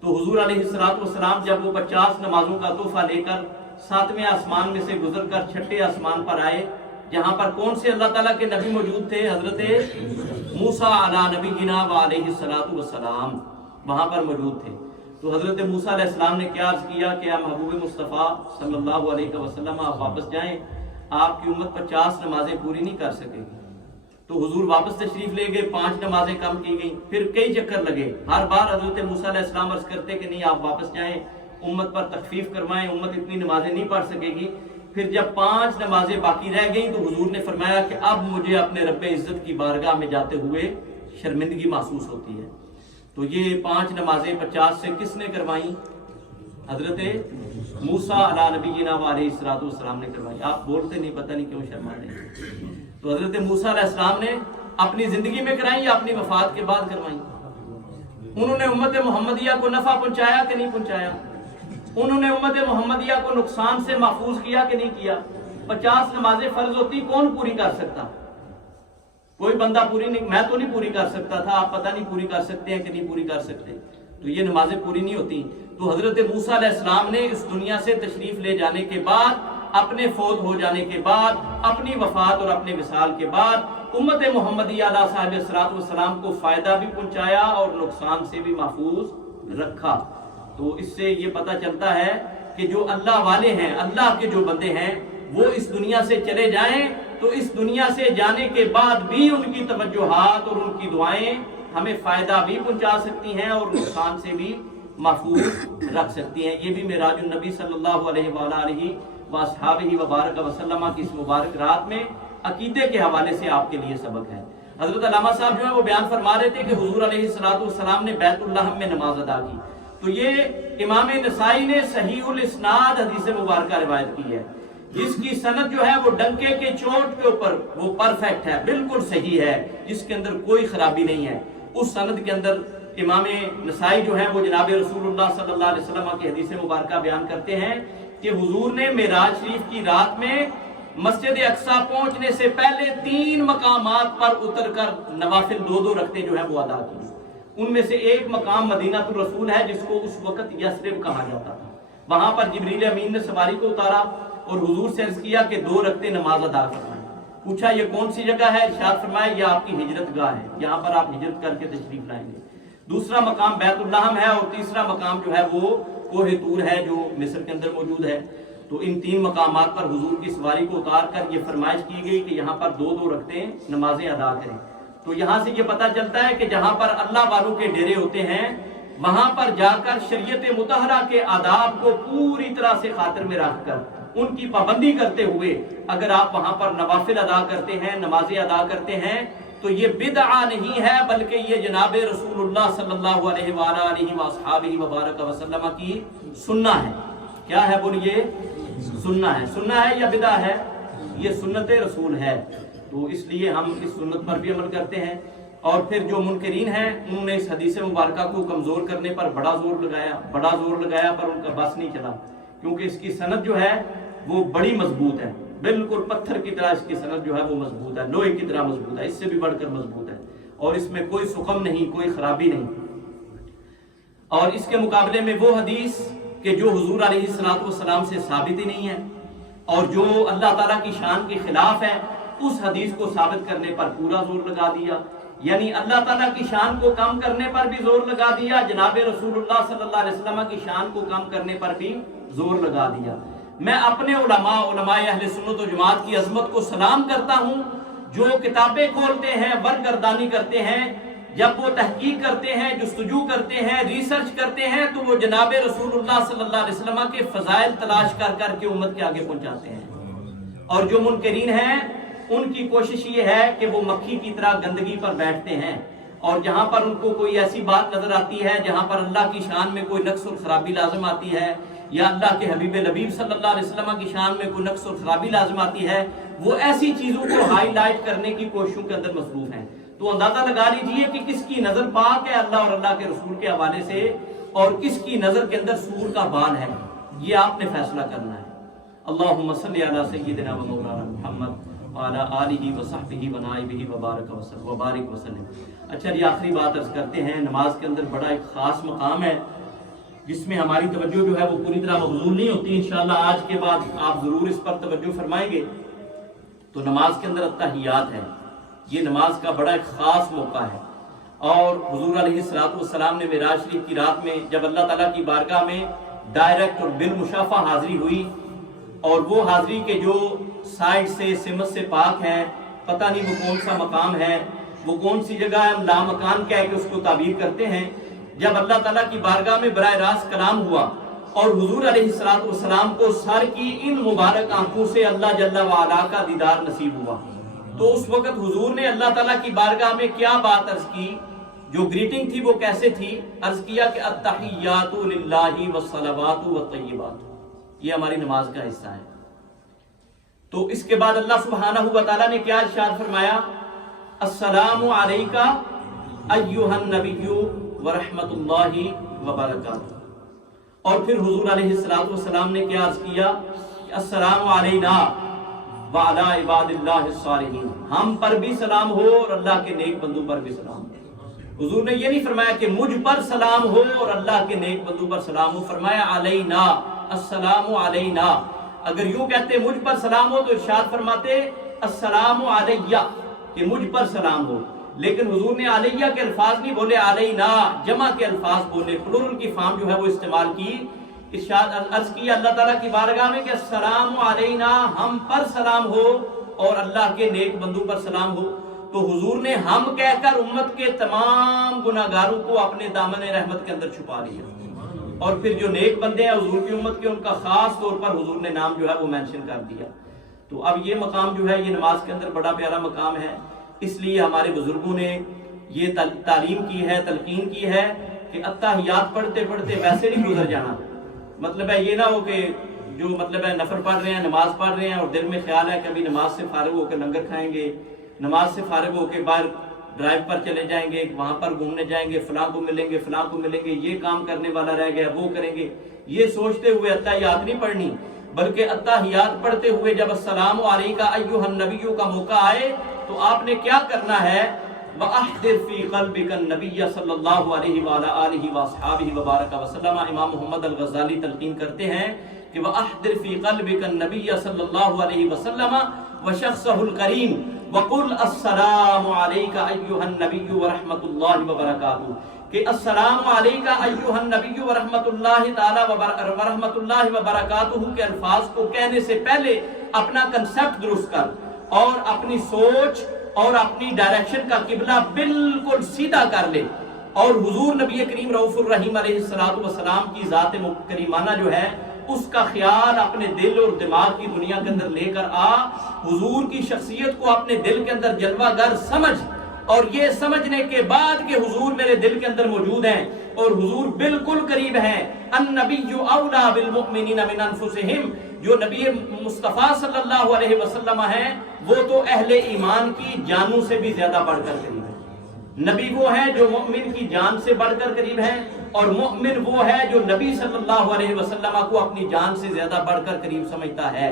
تو حضور علیہ السلام جب وہ 50 نمازوں کا تحفہ لے کر 7ویں آسمان میں سے گزر کر 6ٹھے آسمان پر آئے، جہاں پر کون سے اللہ تعالیٰ کے نبی موجود تھے؟ حضرت موسیٰ علیہ نبینا وعلیہ السلام وہاں پر موجود تھے۔ تو حضرت موسیٰ علیہ السلام نے کیا عرض کیا کہ محبوب مصطفیٰ صلی اللہ علیہ وسلم آپ واپس جائیں، آپ کی امت 50 نمازیں پوری نہیں کر سکے گی۔ تو حضور واپس تشریف لے گئے، 5 نمازیں کم کی گئیں، پھر کئی چکر لگے، ہر بار حضرت موسیٰ علیہ السلام عرض کرتے کہ نہیں آپ واپس جائیں، امت پر تخفیف کروائیں، امت اتنی نمازیں نہیں پڑھ سکے گی۔ پھر جب 5 نمازیں باقی رہ گئیں تو حضور نے فرمایا کہ اب مجھے اپنے رب عزت کی بارگاہ میں جاتے ہوئے شرمندگی محسوس ہوتی ہے۔ تو یہ 5 نمازیں 50 سے کس نے کروائیں؟ حضرت موسیٰ علیہ نبینا وعلیہ السلام نے کروائی۔ آپ بولتے نہیں، پتہ نہیں کیوں شرماتے ہیں۔ تو حضرت موسیٰ علیہ السلام نے اپنی زندگی میں کرائیں یا اپنی وفات کے بعد کروائیں؟ انہوں نے امت محمدیہ کو نفع پہنچایا کہ نہیں پہنچایا؟ انہوں نے امت محمدیہ کو نقصان سے محفوظ کیا کہ نہیں کیا؟ 50 نمازیں فرض ہوتی، کون پوری کر سکتا؟ کوئی بندہ پوری نہیں، میں تو نہیں پوری کر سکتا تھا، آپ پتہ نہیں پوری کر سکتے ہیں کہ نہیں پوری کر سکتے۔ تو یہ نمازیں پوری نہیں ہوتی۔ تو حضرت موسیٰ علیہ السلام نے اس دنیا سے تشریف لے جانے کے بعد، اپنے فوت ہو جانے کے بعد، اپنی وفات اور اپنے وصال کے بعد امت محمدیہ علیہ صاحب الصلاۃ والسلام کو فائدہ بھی پہنچایا اور نقصان سے بھی محفوظ رکھا۔ تو اس سے یہ پتہ چلتا ہے کہ جو اللہ والے ہیں، اللہ کے جو بندے ہیں، وہ اس دنیا سے چلے جائیں تو اس دنیا سے جانے کے بعد بھی ان کی توجہات اور ان کی دعائیں ہمیں فائدہ بھی پہنچا سکتی ہیں اور نقصان سے بھی محفوظ رکھ سکتی ہیں۔ یہ بھی معراج النبی صلی اللہ علیہ وآلہ وصحبہ وبارک وسلم کی اس مبارک رات میں عقیدے کے حوالے سے آپ کے لیے سبق ہے۔ حضرت علامہ صاحب جو ہے وہ بیان فرما رہے تھے کہ حضور علیہ السلام نے بیت اللہ میں نماز ادا کی۔ تو یہ امام نسائی نے صحیح الاسناد حدیث مبارکہ روایت کی ہے، جس کی سند جو ہے وہ ڈنکے کے چوٹ کے اوپر وہ پرفیکٹ ہے، بالکل صحیح ہے، جس کے اندر کوئی خرابی نہیں ہے۔ اس سند کے اندر امام نسائی جو ہے وہ جناب رسول اللہ صلی اللہ علیہ وسلم کی حدیث مبارکہ بیان کرتے ہیں کہ حضور نے معراج شریف کی رات میں مسجد اقصیٰ پہنچنے سے پہلے 3 مقامات پر اتر کر نوافل 2 رکعتیں جو ہے وہ ادا کی۔ ان میں سے ایک مقام مدینہ الرسول ہے جس کو اس وقت یثرب کہا جاتا تھا۔ وہاں پر جبریل امین نے سواری کو اتارا اور حضور سے عرض کیا کہ 2 رکعتیں نماز ادا فرمائیں۔ پوچھا یہ کون سی جگہ ہے؟ ارشاد فرمایا یہ آپ کی ہجرت گاہ ہے، یہاں پر آپ ہجرت کر کے تشریف لائیں گے۔ دوسرا مقام بیت اللحم ہے اور تیسرا مقام جو ہے وہ کوہ طور ہے جو مصر کے اندر موجود ہے۔ تو ان 3 مقامات پر حضور کی سواری کو اتار کر یہ فرمائش کی گئی کہ یہاں پر 2 رکعتیں نمازیں ادا کریں۔ تو یہاں سے یہ پتہ چلتا ہے کہ جہاں پر اللہ والوں کے ڈیرے ہوتے ہیں وہاں پر جا کر شریعت مطہرہ کے آداب کو پوری طرح سے خاطر میں رکھ کر ان کی پابندی کرتے ہوئے اگر آپ وہاں پر نوافل ادا کرتے ہیں، نمازیں ادا کرتے ہیں تو یہ بدعہ نہیں ہے بلکہ یہ جناب رسول اللہ صلی اللہ علیہ وآلہ وصحبہ وبارک وسلم کی سنت ہے۔ کیا ہے بولیے؟ سننا ہے. سننا ہے یا بدعہ ہے؟ یہ سنت رسول ہے. تو اس لیے ہم اس سنت پر بھی عمل کرتے ہیں. اور پھر جو منکرین ہیں انہوں نے اس حدیث مبارکہ کو کمزور کرنے پر بڑا زور لگایا پر ان کا بس نہیں چلا، کیونکہ اس کی سند جو ہے وہ بڑی مضبوط ہے، بالکل پتھر کی طرح اس کی سند جو ہے وہ مضبوط ہے، لوہے کی طرح مضبوط ہے، اس سے بھی بڑھ کر مضبوط ہے، اور اس میں کوئی سقم نہیں، کوئی خرابی نہیں. اور اس کے مقابلے میں وہ حدیث کہ جو حضور علیہ السلام سے ثابت ہی نہیں ہے اور جو اللہ تعالیٰ کی شان کے خلاف ہے، اس حدیث کو ثابت کرنے پر پورا زور لگا دیا. یعنی اللہ تعالیٰ کی شان کو کم کرنے پر بھی زور لگا دیا، جناب رسول اللہ صلی اللہ علیہ وسلم کی شان کو کم کرنے پر بھی زور لگا دیا. میں اپنے علماء اہل سنت و جماعت کی عظمت کو سلام کرتا ہوں جو کتابیں کھولتے ہیں، ورگردانی کرتے ہیں، جب وہ تحقیق کرتے ہیں، جستجو کرتے ہیں، ریسرچ کرتے ہیں تو وہ جناب رسول اللہ صلی اللہ علیہ وسلم کے فضائل تلاش کر کے امت کے آگے پہنچاتے ہیں. اور جو منکرین ہیں ان کی کوشش یہ ہے کہ وہ مکھی کی طرح گندگی پر بیٹھتے ہیں، اور جہاں پر ان کو کوئی ایسی بات نظر آتی ہے جہاں پر اللہ کی شان میں کوئی نقص اور خرابی لازم آتی ہے، یا اللہ کے حبیب لبیب صلی اللہ علیہ وسلم کی شان میں کوئی نقص اور خرابی لازم آتی ہے، وہ ایسی چیزوں کو ہائی لائٹ کرنے کی کوششوں کے اندر مصروف ہیں. تو اندازہ لگا لیجئے کہ کس کی نظر پاک ہے اللہ اور اللہ کے رسول کے حوالے سے، اور کس کی نظر کے اندر سور کا بال ہے. یہ آپ نے فیصلہ کرنا ہے. اللہم صلی علی سیدنا و مولانا محمد وعلی آلہ وصحبہ ونائبہ وبارک وسلم. اچھا جی، آخری بات عرض کرتے ہیں. نماز کے اندر بڑا ایک خاص مقام ہے جس میں ہماری توجہ جو ہے وہ پوری طرح مبذول نہیں ہوتی. انشاءاللہ آج کے بعد آپ ضرور اس پر توجہ فرمائیں گے. تو نماز کے اندر التحیات ہے. یہ نماز کا بڑا ایک خاص موقع ہے. اور حضور علیہ السلام نے معراج شریف کی رات میں جب اللہ تعالیٰ کی بارگاہ میں ڈائریکٹ اور بالمشافہ حاضری ہوئی، اور وہ حاضری کے جو سائڈ سے سمت سے پاک ہیں، پتہ نہیں وہ کون سا مقام ہے، وہ کون سی جگہ ہے، ہم لامکان کہہ کے اس کو تعبیر کرتے ہیں. جب اللہ تعالیٰ کی بارگاہ میں براہ راست کلام ہوا اور حضور علیہ السلام کو سر کی ان مبارک آنکھوں سے اللہ جل وعلا کا دیدار نصیب ہوا، تو اس وقت حضور نے اللہ تعالیٰ کی بارگاہ میں کیا بات عرض کی؟ جو گریٹنگ تھی وہ کیسے تھی؟ عرض کیا کہ التحیات للہ والصلوات والطیبات. یہ ہماری نماز کا حصہ ہے. تو اس کے بعد اللہ سبحانہ و تعالیٰ نے کیا ارشاد فرمایا؟ السلام علیکہ ایھا النبی ورحمۃ اللہ وبرکاتہ. اور پھر حضور علیہ السلام نے کیا عرض کیا؟ السلام علینا وعلی عباد اللہ الصالحین. ہم پر بھی سلام ہو اور اللہ کے نیک بندوں پر بھی سلام ہو. حضور نے یہ نہیں فرمایا کہ مجھ پر سلام ہو اور اللہ کے نیک بندوں پر سلام ہو، فرمایا علینا، السلام علینا. اگر یوں کہتے مجھ پر سلام ہو تو ارشاد فرماتے السلام علیہ، کہ مجھ پر سلام ہو. لیکن حضور نے علیہ کے الفاظ نہیں بولے، علینا جمع کے الفاظ بولے، پلورل کی فارم جو ہے وہ استعمال کی. ارشاد عرض کیا اللہ تعالیٰ کی بارگاہ میں کہ السلام علینا، ہم پر سلام ہو اور اللہ کے نیک بندوں پر سلام ہو. تو حضور نے ہم کہہ کر امت کے تمام گناہگاروں کو اپنے دامن رحمت کے اندر چھپا لیا، اور پھر جو نیک بندے ہیں حضور کی امت کے ان کا خاص طور پر حضور نے نام جو ہے وہ مینشن کر دیا. تو اب یہ مقام جو ہے یہ نماز کے اندر بڑا پیارا مقام ہے. اس لیے ہمارے بزرگوں نے یہ تعلیم کی ہے، تلقین کی ہے کہ التحیات پڑھتے پڑھتے ویسے نہیں گزر جانا. مطلب ہے یہ نہ ہو کہ جو مطلب ہے نفل پڑھ رہے ہیں، نماز پڑھ رہے ہیں اور دل میں خیال ہے کہ ابھی نماز سے فارغ ہو کے لنگر کھائیں گے، نماز سے فارغ ہو کے باہر ڈرائیو پر چلے جائیں گے، وہاں پر گھومنے جائیں گے، فلاں کو ملیں گے، فلاں کو ملیں گے، یہ کام کرنے والا رہ گیا وہ کریں گے. یہ سوچتے ہوئے التحیات نہیں پڑھنی، بلکہ التحیات پڑھتے ہوئے جب السلام علیکہ ایھا النبی کا موقع آئے تو آپ نے کیا کرنا ہے؟ وَأَحْضِرْ فِي قَلْبِكَ النَّبِيَّ صلی اللہ علیہ وعلیٰ آلہ وَأَصْحَابِهِ وَبَارَكَ وسلم. امام محمد الغزالی تلقین کرتے ہیں کہ وَأَحْضِرْ فِي قَلْبِكَ النَّبِيَّ صلی اللہ علیہ وسلم وَشَخْصَهُ الْكَرِيمِ وَقُلْ السَّلَامُ عَلَيْكَ أَيُّهَا النَّبِيُّ وَرَحْمَةُ اللَّهِ وَبَرَكَاتُهُ. کہ السلام علیکہ ایھا النبی ورحمۃ اللہ تعالی ورحمۃ اللہ وبرکاتہ کے الفاظ کو کہنے سے پہلے اپنا کنسپٹ درست کر اور اپنی سوچ اور اپنی ڈائریکشن کا قبلہ بالکل سیدھا کر لے. اور حضور نبی کریم رؤوف الرحیم علیہ السلام کی ذات کریمانہ جو ہے اس کا خیال اپنے دل اور دماغ کی دنیا کے اندر لے کر آ. حضور کی شخصیت کو اپنے دل کے اندر جلوہ گر سمجھ، اور یہ سمجھنے کے بعد کہ حضور میرے دل کے اندر موجود ہیں اور حضور بالکل قریب ہیں. النبی اولا بالمؤمنین من انفسہم، جو نبی مصطفیٰ صلی اللہ علیہ وسلم ہیں وہ تو اہل ایمان کی جانوں سے بھی زیادہ بڑھ کر قریب ہیں. نبی وہ ہیں جو مؤمن کی جان سے بڑھ کر قریب ہیں، اور مؤمن وہ ہے جو نبی صلی اللہ علیہ وسلم کو اپنی جان سے زیادہ بڑھ کر قریب سمجھتا ہے.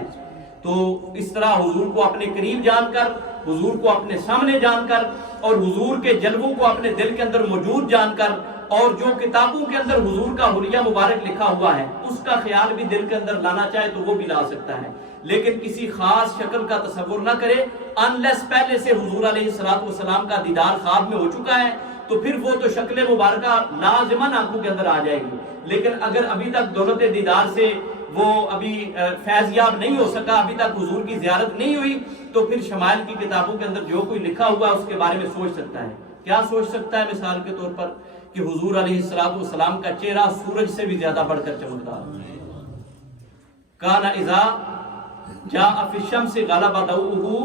تو اس طرح حضور کو اپنے قریب جان کر، حضور کو اپنے سامنے جان کر، اور حضور کے جلووں کو اپنے دل کے اندر موجود جان کر، اور جو کتابوں کے اندر حضور کا حلیہ مبارک لکھا ہوا ہے اس کا خیال بھی دل کے اندر لانا چاہے تو وہ بھی لا سکتا ہے، لیکن کسی خاص شکل کا تصور نہ کرے انلیس پہلے سے حضور علیہ السلام کا دیدار خواب میں ہو چکا ہے تو پھر وہ تو شکل مبارکہ لازماً آنکھوں کے اندر آ جائے گی. لیکن اگر ابھی تک دولت دیدار سے وہ ابھی فیضیاب نہیں ہو سکا، ابھی تک حضور کی زیارت نہیں ہوئی، تو پھر شمائل کی کتابوں کے اندر جو کوئی لکھا ہوا ہے اس کے بارے میں سوچ سکتا ہے. کیا سوچ سکتا ہے؟ مثال کے طور پر کہ حضور علیہ السلام کا چہرہ سورج سے بھی زیادہ بڑھ کر چمکتا ہے. کان اذا جاء فی الشمس غلب ضوءه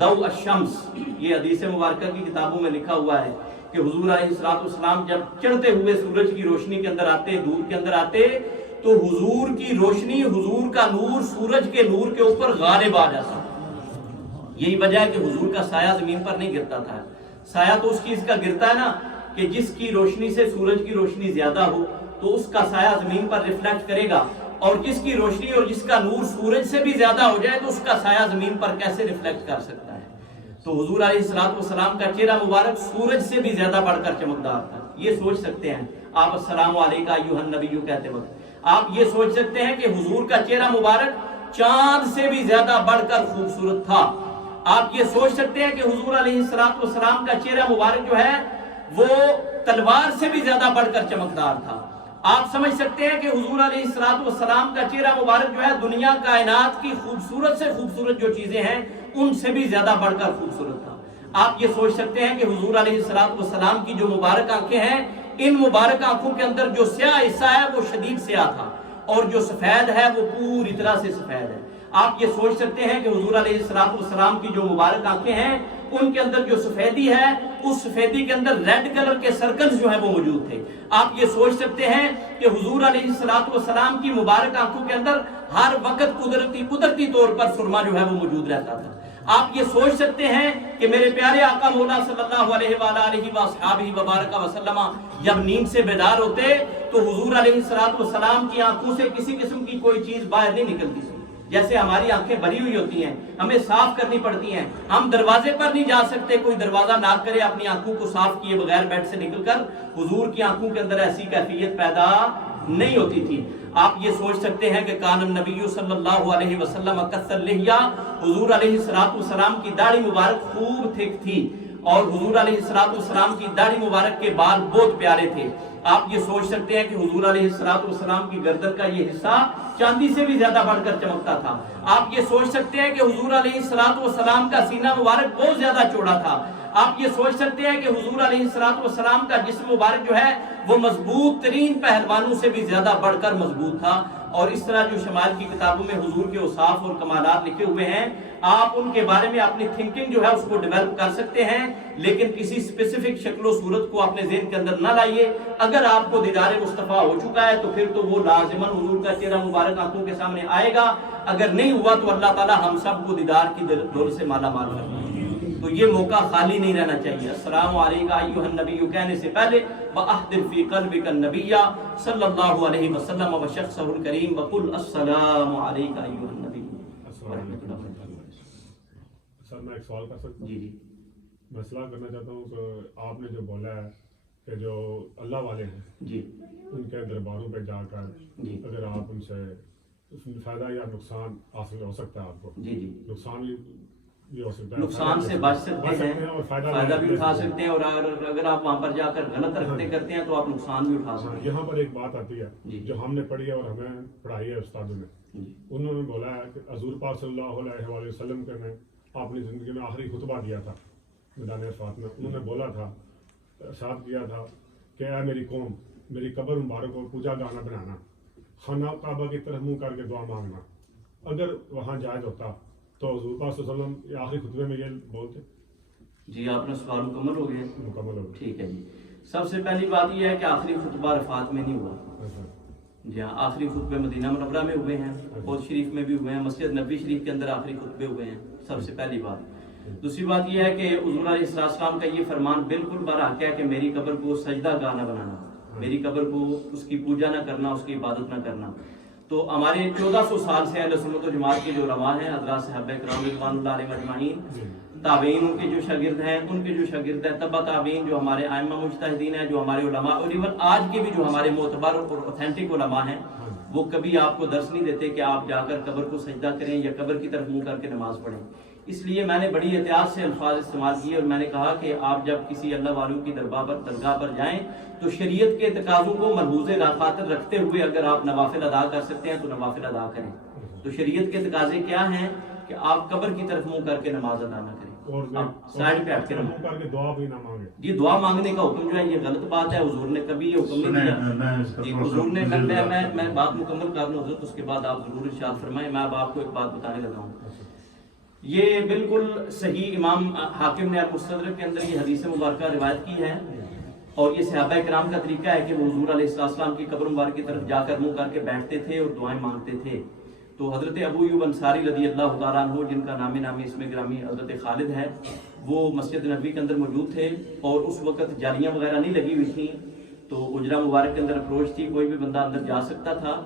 ضوء الشمس، یہ حدیث مبارکہ کی کتابوں میں لکھا ہوا ہے کہ حضور علیہ السلام جب چڑھتے ہوئے سورج کی روشنی کے اندر آتے، دودھ کے اندر آتے، تو حضور کی روشنی، حضور کا نور سورج کے نور کے اوپر غالب آ جاتا. یہی وجہ ہے کہ حضور کا سایہ زمین پر نہیں گرتا تھا. سایہ تو اس چیز کا گرتا ہے نا کہ جس کی روشنی سے سورج کی روشنی زیادہ ہو تو اس کا سایہ زمین پر ریفلیکٹ کرے گا، اور جس کی روشنی اور جس کا نور سورج سے بھی زیادہ ہو جائے تو اس کا سایہ زمین پر کیسے ریفلیکٹ کر سکتا ہے. تو حضور علیہ السلام کا چہرہ مبارک سورج سے بھی زیادہ بڑھ کر چمکدار تھا. یہ سوچ سکتے ہیں آپ السلام علیکم ایھا النبی کہتے وقت، آپ یہ سوچ سکتے ہیں کہ حضور کا چہرہ مبارک چاند سے بھی زیادہ بڑھ کر خوبصورت تھا. آپ یہ سوچ سکتے ہیں کہ حضور علیہ السلام کا چہرہ مبارک جو ہے وہ تلوار سے بھی زیادہ بڑھ کر چمکدار تھا. آپ سمجھ سکتے ہیں کہ حضور علیہ السلام کا چہرہ مبارک جو ہے دنیا کائنات کی خوبصورت سے خوبصورت جو چیزیں ہیں ان سے بھی زیادہ بڑھ کر خوبصورت تھا. آپ یہ سوچ سکتے ہیں کہ حضور علیہ السلام کی جو مبارک آنکھیں ہیں، ان مبارک آنکھوں کے اندر جو سیاہ حصہ ہے وہ شدید سیاہ تھا، اور جو سفید ہے وہ پوری طرح سے سفید ہے. آپ یہ سوچ سکتے ہیں کہ حضور علیہ السلام کی جو مبارک آنکھیں ہیں ان کے اندر جو سفیدی ہے اس سفیدی کے اندر ریڈ کلر کے سرکلز جو ہیں وہ موجود تھے. آپ یہ سوچ سکتے ہیں کہ حضور علیہ السلام کی مبارک آنکھوں کے اندر ہر وقت قدرتی طور پر سرما جو ہے وہ موجود رہتا تھا. آپ یہ سوچ سکتے ہیں کہ میرے پیارے آقا مولا صلی اللہ علیہ وآلہ وصحبہ وبارک وسلم جب نیند سے بیدار ہوتے تو حضور علیہ السلام کی آنکھوں سے کسی قسم کی کوئی چیز باہر نہیں نکلتی تھی. جیسے ہماری آنکھیں بھری ہوئی ہوتی ہیں، ہمیں صاف کرنی پڑتی ہیں، ہم دروازے پر نہیں جا سکتے، کوئی دروازہ ناک کرے اپنی آنکھوں کو صاف کیے بغیر بیڈ سے نکل کر. حضور کی آنکھوں کے اندر ایسی کیفیت پیدا نہیں ہوتی تھی. آپ یہ سوچ سکتے ہیں کہ کان النبی صلی اللہ علیہ وسلم کثر لحیہ، حضور علیہ السلام کی داڑھی مبارک خوب تھک تھی، اور حضور علیہ السلام کی داڑھی مبارک کے بال بہت پیارے تھے. آپ یہ سوچ سکتے ہیں کہ حضور علیہ السلام کی گردن کا یہ حصہ چاندی سے بھی زیادہ بڑھ کر چمکتا تھا. آپ یہ سوچ سکتے ہیں کہ حضور علیہ السلام کا سینہ مبارک بہت زیادہ چوڑا تھا. آپ یہ سوچ سکتے ہیں کہ حضور علیہ السلام کا جسم مبارک جو ہے وہ مضبوط ترین پہلوانوں سے بھی زیادہ بڑھ کر مضبوط تھا. اور اس طرح جو شمائل کی کتابوں میں حضور کے اوصاف اور کمالات لکھے ہوئے ہیں، آپ ان کے بارے میں اپنی تھنکنگ جو ہے اس کو ڈیولپ کر سکتے ہیں، لیکن کسی اسپیسیفک شکل و صورت کو اپنے ذہن کے اندر نہ لائیے. اگر آپ کو دیدار مصطفیٰ ہو چکا ہے تو پھر تو وہ لازماً حضور کا چہرہ مبارک آنکھوں کے سامنے آئے گا. اگر نہیں ہوا تو اللہ تعالی ہم سب کو دیدار کی دولت سے مالا مال کرنا. تو یہ موقع خالی نہیں رہنا چاہیے. السلام علیکم ایھا النبی کہنے سے پہلے وَأَحْضِرْ فِي قَلْبِكَ النَّبِيَّ صلی اللہ علیہ وسلم وشخصہ الکریم وقل السلام علیکم ایھا النبی. سر میں ایک سوال کر سکتا ہوں؟ جی میں اصلاح کرنا چاہتا ہوں کہ آپ نے جو بولا ہے کہ جو اللہ والے ہیں جی ان کے درباروں پہ جا کر جی اگر آپ ان سے اس میں فائدہ یا نقصان حاصل ہو سکتا ہے آپ کو. جی جی نقصان بھی ہو سکتا ہے، نقصان سے بچ سکتے ہیں اور فائدہ بھی اٹھا سکتے ہیں، اور اگر آپ وہاں پر جا کر غلط حرکتیں کرتے ہیں تو آپ نقصان بھی اٹھا سکتے ہیں. یہاں پر ایک بات آتی ہے جی جو ہم نے پڑھی ہے اور ہمیں پڑھائی ہے استادوں نے. انہوں نے بولا ہے کہ حضور پاک صلی اللہ علیہ وآلہ وسلم کے نے اپنی زندگی میں آخری خطبہ دیا تھا میدان عرفات میں. انہوں نے بولا تھا، ارشاد کیا تھا کہ اے میری قوم، میری قبر مبارک کو پوجا گانا بنانا، خانہ کعبہ کی طرف منہ کر کے دعا مانگنا. اگر وہاں جائز ہوتا تو حضور پاک صلی اللہ علیہ وسلم یہ آخری خطبے میں یہ بولتے. جی آپ نے سوال مکمل ہو گیا؟ مکمل ہو گیا. ٹھیک ہے جی. سب سے پہلی بات یہ ہے کہ آخری خطبہ عرفات میں نہیں ہوا. جی ہاں، آخری خطبے مدینہ منورہ میں ہوئے ہیں، حوض شریف میں بھی ہوئے ہیں، مسجد نبوی شریف کے اندر آخری خطبے ہوئے ہیں. سب سے پہلی بات. دوسری بات یہ ہے کہ حضور علیہ السلام کا یہ فرمان بالکل برحق ہے کہ میری قبر کو سجدہ گاہ نہ بنانا، میری قبر کو اس کی پوجا نہ کرنا، اس کی عبادت نہ کرنا. تو ہمارے 1400 سال سے اہل سنت و جماعت کے جو علماء ہیں، حضرات صحابہ کرام رضوان اللہ علیہم اجمعین، تابعین ان کے جو شاگرد ہیں، ان کے جو شاگرد ہیں، تبع تابعین جو ہمارے ائمہ مجتہدین ہیں، جو ہمارے علماء، اور ایون آج کے بھی جو ہمارے معتبر اور اوتھینٹک علماء ہیں، وہ کبھی آپ کو درس نہیں دیتے کہ آپ جا کر قبر کو سجدہ کریں یا قبر کی طرف منہ کر کے نماز پڑھیں. اس لیے میں نے بڑی احتیاط سے الفاظ استعمال کیے اور میں نے کہا کہ آپ جب کسی اللہ والوں کی درگاہ پر جائیں تو شریعت کے تقاضوں کو ملحوظ خاطر رکھتے ہوئے اگر آپ نوافل ادا کر سکتے ہیں تو نوافل ادا کریں. تو شریعت کے تقاضے کیا ہیں کہ آپ قبر کی طرف منہ کر کے نماز ادا نہ کریں، سائڈ پہ ہٹ کے دعا بھی نہ مانگیں. یہ دعا مانگنے کا حکم جو ہے یہ غلط بات ہے. حضور نے کبھی یہ حکم نہیں دیا. حضور نے میں بات مکمل کر لوں حضرت، اس کے بعد آپ ضرور ارشاد فرمائیں. میں اب آپ کو ایک بات بتانے لگا ہوں. یہ بالکل صحیح امام حاکم نے المستدرک کے اندر یہ حدیث مبارکہ روایت کی ہے، اور یہ صحابہ کرام کا طریقہ ہے کہ وہ حضور علیہ السلام کی قبر مبارک کی طرف جا کر منہ کر کے بیٹھتے تھے اور دعائیں مانگتے تھے. تو حضرت ابو ایوب انصاری رضی اللہ تعالیٰ عنہ، جن کا نامی اس میں گرامی حضرت خالد ہے، وہ مسجد نبوی کے اندر موجود تھے اور اس وقت جالیاں وغیرہ نہیں لگی ہوئی تھیں، تو اجرا مبارک کے اندر اپروچ تھی، کوئی بھی بندہ اندر جا سکتا تھا.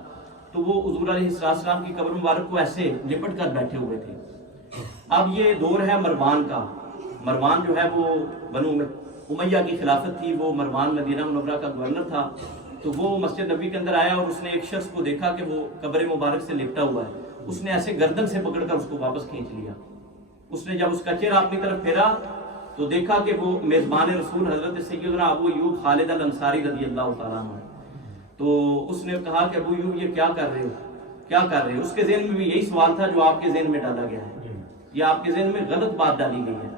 تو وہ حضور علیہ السلام کی قبر مبارک کو ایسے لپٹ کر بیٹھے ہوئے تھے. اب یہ دور ہے مروان کا. مروان جو ہے وہ بنو امیہ کی خلافت تھی، وہ مروان مدینہ منورہ کا گورنر تھا. تو وہ مسجد نبوی کے اندر آیا اور اس نے ایک شخص کو دیکھا کہ وہ قبر مبارک سے لپٹا ہوا ہے. اس نے ایسے گردن سے پکڑ کر اس کو واپس کھینچ لیا. اس نے جب اس کا چہرہ اپنی طرف پھیرا تو دیکھا کہ وہ میزبان رسول حضرت سیدنا ابو ایوب خالد الانصاری رضی اللہ تعالیٰ عنہ. تو اس نے کہا کہ ابو ایوب یہ کیا کر رہے ہو، کیا کر رہے ہو؟ اس کے ذہن میں بھی یہی سوال تھا جو آپ کے ذہن میں ڈالا گیا ہے، یا آپ کے ذہن میں غلط بات ڈالی گئی ہے.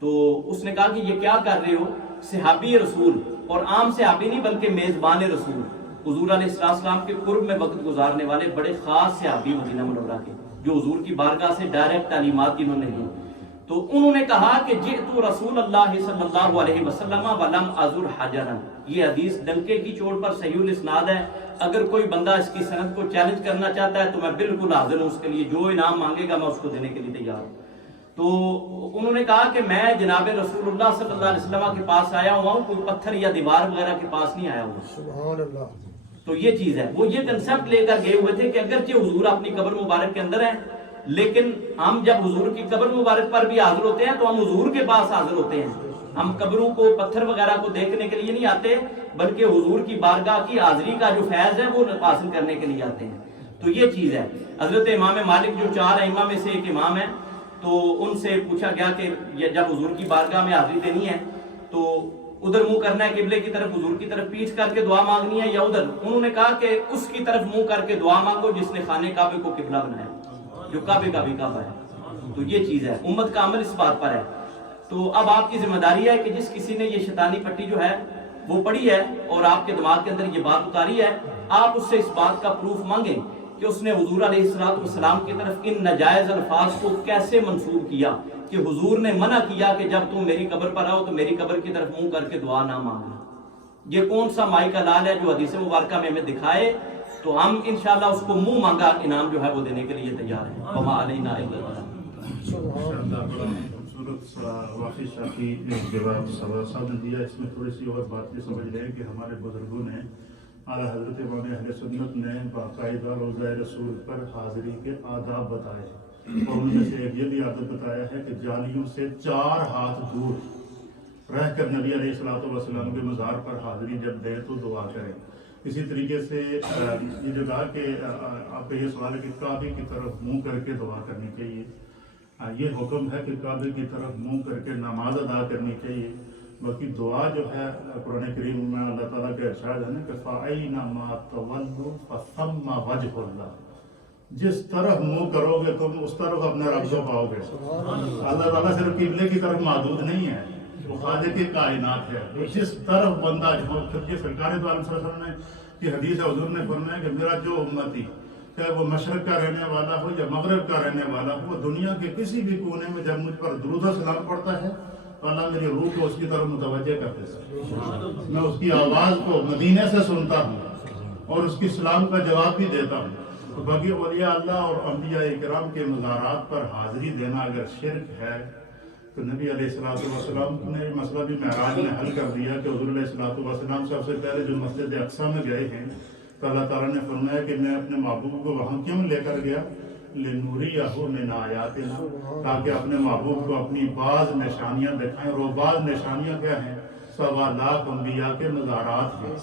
تو اس نے کہا کہ یہ کیا کر رہے ہو؟ صحابی رسول، اور عام صحابی نہیں بلکہ میزبان رسول، حضور علیہ السلام کے قرب میں وقت گزارنے والے بڑے خاص صحابی مدینہ منورہ کے، جو حضور کی بارگاہ سے ڈائریکٹ تعلیمات انہوں نے لی. تو انہوں نے کہا کہ جئت رسول اللہ صلی اللہ علیہ وسلم ولم ازر حجرا. یہ حدیث ڈنکے کی چوٹ پر صحیح الاسناد ہے. اگر کوئی بندہ اس کی سند کو چیلنج کرنا چاہتا ہے تو میں بالکل حاضر ہوں، اس کے لیے جو انعام مانگے گا میں اس کو دینے کے لیے تیار ہوں. تو انہوں نے کہا کہ میں جناب رسول اللہ صلی اللہ علیہ وسلم کے پاس آیا ہوا ہوں، کوئی پتھر یا دیوار وغیرہ کے پاس نہیں آیا ہوا. سبحان اللہ. تو یہ چیز ہے. وہ یہ کنسپٹ لے کر گئے ہوئے تھے کہ اگرچہ حضور اپنی قبر مبارک کے اندر ہیں، لیکن ہم جب حضور کی قبر مبارک پر بھی حاضر ہوتے ہیں تو ہم حضور کے پاس حاضر ہوتے ہیں. ہم قبروں کو، پتھر وغیرہ کو دیکھنے کے لیے نہیں آتے، بلکہ حضور کی بارگاہ کی حاضری کا جو فیض ہے وہ حاصل کرنے کے لیے آتے ہیں. تو یہ چیز ہے. حضرت امام مالک جو 4 ائمہ میں سے ایک امام ہے، تو ان سے پوچھا گیا کہ جب حضور کی بارگاہ میں حاضری دینی ہے تو ادھر منہ کرنا ہے قبلے کی طرف، حضور کی طرف پیٹھ کر کے دعا مانگنی ہے، یا ادھر؟ انہوں نے کہا کہ اس کی طرف منہ کر کے دعا مانگو جس نے خانے کعبے کو قبلہ بنایا، جو کعبے کا بھی کعبہ ہے. تو یہ چیز ہے. امت کا عمل اس بات پر ہے. تو اب آپ کی ذمہ داری ہے کہ جس کسی نے یہ شیطانی پٹی جو ہے وہ پڑھی ہے اور آپ کے دماغ کے اندر یہ بات اتاری ہے، آپ اس سے اس بات کا پروف مانگیں کہ اس نے حضور علیہ السلام کی طرف ان ناجائز الفاظ کو کیسے منسوب کیا کہ حضور نے منع کیا کہ جب تم میری قبر پر آؤ تو میری قبر کی طرف منہ کر کے دعا نہ مانگنا. یہ کون سا مائی کا لال ہے جو حدیث مبارکہ میں ہمیں دکھائے تو ہم انشاءاللہ اس کو منہ مانگا انعام جو ہے وہ دینے کے لیے تیار ہیں. وما علینا الا البلاغ. خوبصورت واقعی شاخی جواب صاحب نے دیا. اس میں تھوڑی سی اور بات یہ سمجھ لیں کہ ہمارے بزرگوں نے، اعلیٰ حضرت امام اہل سنت نے باقاعدہ روضہ رسول پر حاضری کے آداب بتائے، اور ان میں سے ایک یہ بھی عادت بتایا ہے کہ جالیوں سے 4 ہاتھ دور رہ کر نبی علیہ السلام کے مزار پر حاضری جب دیں تو دعا کریں. اسی طریقے سے یہ جو کہا کہ آپ کا یہ سوال ہے کہ کعبے کی طرف منہ کر کے دعا کرنی چاہیے، یہ حکم ہے کہ کعبے کی طرف منہ کر کے نماز ادا کرنی چاہیے. باقی دعا جو ہے قرآن کریم میں اللہ تعالیٰ کے ارشاد ہے نا کہ فَأَيْنَمَا تَوَلُّوا فَثَمَّ وَجْهُ اللَّهِ. جس طرف منہ کرو گے تم اس طرف اپنے رب کو پاؤ گے. اللہ تعالیٰ صرف قبلے کی طرف محدود نہیں ہے، وہ خالق کائنات ہے. جس طرف بندہ جو سرکار دو عالم صلی اللہ علیہ وسلم نے کی حدیث ہے، حضور نے فرمایا کہ میرا جو امتی چاہے وہ مشرق کا رہنے والا ہو یا مغرب کا رہنے والا ہو، وہ دنیا کے کسی بھی کونے میں جب مجھ پر درود و سلام پڑتا ہے تو اللہ میری روح کو اس کی طرف متوجہ کر دیتا ہے. میں اس کی آواز کو مدینے سے سنتا ہوں اور اس کی سلام کا جواب بھی دیتا ہوں. تو باقی اولیاء اللہ اور انبیاء کرام کے مزارات پر حاضری دینا اگر شرک ہے تو نبی علیہ السلام نے مسئلہ بھی معراج میں حل کر دیا کہ حضور علیہ السلام سب سے پہلے جو مسجد اقصیٰ میں گئے ہیں تو اللہ تعالیٰ نے فرمایا کہ میں اپنے محبوب کو وہاں کیوں لے کر گیا؟ لِنُرِيَهُ مِنْ آیَاتِنَا، تاکہ اپنے محبوب کو اپنی بعض نشانیاں دکھائیں. اور وہ بعض نشانیاں کیا ہیں؟ 1.25 لاکھ انبیاء کے مزارات ہیں.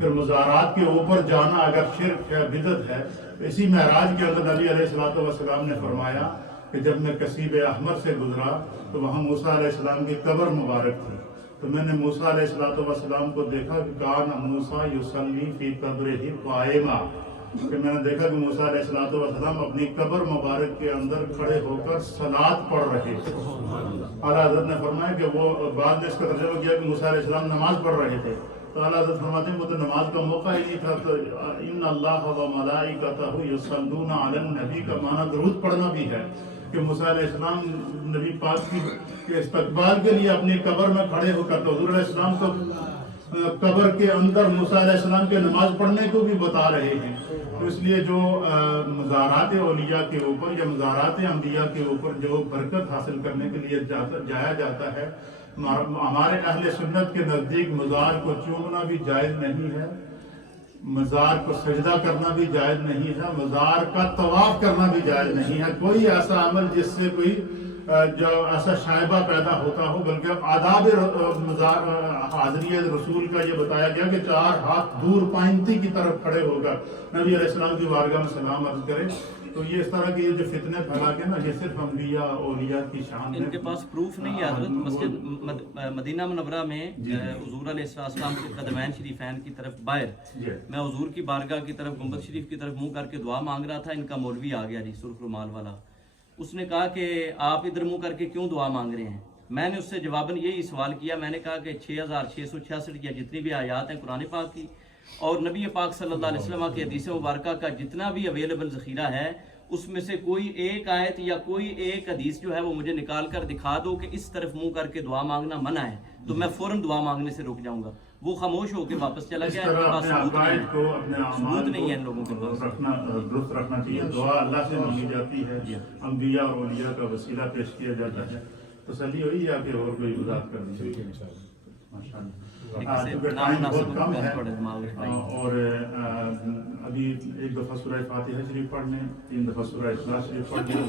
پھر مزارات کے اوپر جانا اگر شرک ہے، بدعت ہے، تو اسی معراج کے اندر نبی علیہ السلام نے فرمایا کہ جب میں کثیب احمر سے گزرا تو وہاں موسیٰ علیہ السلام کی قبر مبارک تھی. تو میں نے موسیٰ علیہ السلام کو دیکھا کہ کان موسیٰ یصلی فی قبرہ قائما، کہ میں نے دیکھا کہ موسیٰ علیہ السلام اپنی قبر مبارک کے اندر کھڑے ہو کر صلاۃ پڑھ رہے تھے. اعلیٰ حضرت نے فرمایا کہ وہ بعد نے اس کا ترجمہ کیا کہ موسیٰ علیہ السلام نماز پڑھ رہے تھے. تو اعلیٰ حضرت فرماتے ہیں وہ تو نماز کا موقع ہی نہیں تھا. تو ان اللہ و ملائکتہ یصلون علی النبی کا معنی درود پڑھنا بھی ہے کہ موسیٰ علیہ السلام نبی پاک کے استقبال کے لیے اپنی قبر میں کھڑے ہو کر، تو حضور علیہ السلام کو قبر کے اندر موسیٰ علیہ السلام کے نماز پڑھنے کو بھی بتا رہے ہیں. تو اس لیے جو مزارات اولیاء کے اوپر یا مزارات انبیاء کے اوپر جو برکت حاصل کرنے کے لیے جایا جاتا ہے، ہمارے اہل سنت کے نزدیک مزار کو چومنا بھی جائز نہیں ہے، مزار کو سجدہ کرنا بھی جائز نہیں ہے، مزار کا طواف کرنا بھی جائز نہیں ہے. کوئی ایسا عمل جس سے کوئی جو ایسا شائبہ پیدا ہوتا ہو، بلکہ آداب مزار حاضری رسول کا یہ بتایا گیا کہ 4 ہاتھ دور پائنتی کی طرف کھڑے ہو کر نبی علیہ السلام کی بارگاہ میں سلام عرض کرے. تو یہ اس طرح کے جو فتنے پھیلا کے نا، یہ صرف انبیاء اولیاء کی شان ہے. ان کے پاس پروف نہیں ہے حضرت. مسجد مدینہ منورہ میں حضور علیہ السلام کے قدمین شریفین کی طرف باہر میں حضور کی بارگاہ کی طرف گنبد شریف کی طرف منہ کر کے دعا مانگ رہا تھا. ان کا مولوی آ گیا جی، سرخ رومال والا. اس نے کہا کہ آپ ادھر منہ کر کے کیوں دعا مانگ رہے ہیں؟ میں نے اس سے جواباً یہی سوال کیا. میں نے کہا کہ 6666 یا جتنی بھی آیات ہیں قرآن پاک کی اور نبی پاک صلی اللہ علیہ وسلم کی حدیث مبارکہ کا جتنا بھی اویلیبل ذخیرہ ہے، اس میں سے کوئی ایک آیت یا کوئی ایک حدیث جو ہے وہ مجھے نکال کر دکھا دو کہ اس طرف منہ کر کے دعا مانگنا منع ہے، تو میں فوراً دعا مانگنے سے رک جاؤں گا. وہ خاموش ہو کے واپس چلا گیا. ثبوت نہیں ہے ان لوگوں کے پاس. درست رکھنا چاہیے. دعا اللہ سے مانگی جاتی ہے، انبیاء اور اولیاء کا وسیلہ پیش کیا جاتا ہے. تسلی ہوئی یا کہ اور کوئی وضاحت کر دیجیے؟ ماشاءاللہ. ٹائم بہت کم ہے اور ابھی ایک دفعہ سورہ فاتحہ شریف پڑھ لیں، 3 دفعہ سورہ اخلاص شریف پڑھ لیں،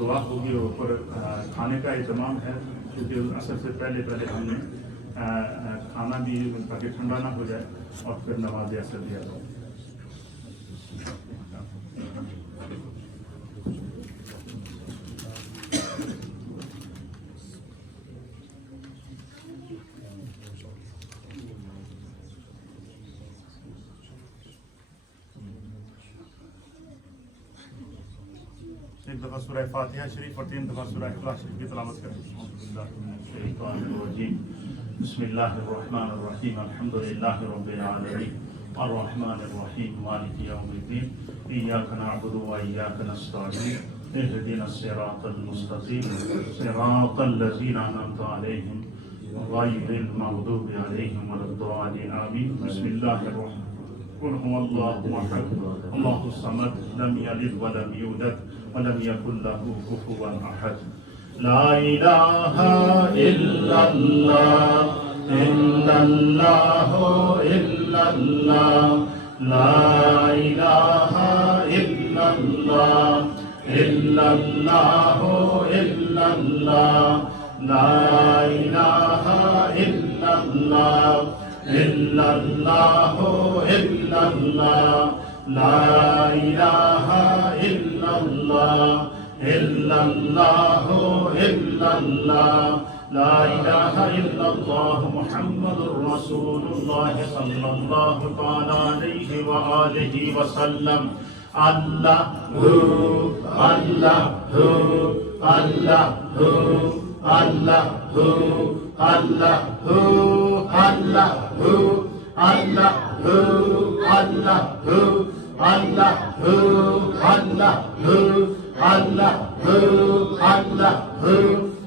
دعا ہوگی. اور کھانے کا اہتمام ہے کیونکہ اثر سے پہلے ہم نے کھانا بھی تاکہ ٹھنڈا نہ ہو جائے اور پھر نماز اثر دیا جائے. ایک دفعہ سورہ فاتحہ شریف اور 3 دفعہ سورہ اخلاص شریف کی تلاوت کریں. بسم اللہ الرحمن الرحیم. الحمد للہ رب العالمین الرحمن الرحیم مالک یوم الدین. ایاک نعبد و ایاک نستعین اہدنا الصراط المستقیم صراط الذین انعمت علیہم غیر المغضوب علیہم ولا الضالین آمین. بسم اللہ الرحمن قل هو الله احد الله الصمد لم يلد ولم يولد ولم يكن له كفوا احد. لا اله الا الله الا الله الا الله لا اله الا الله الا الله الا الله لا اله الا الله الا الله الا الله لا اله الا الله الا الله الا الله لا اله الا الله محمد رسول الله صلى الله تعالى عليه وآله وسلم. الله الله الله Allah hu Allah hu Allah hu Allah hu Allah hu Allah hu Allah hu Allah hu Allah hu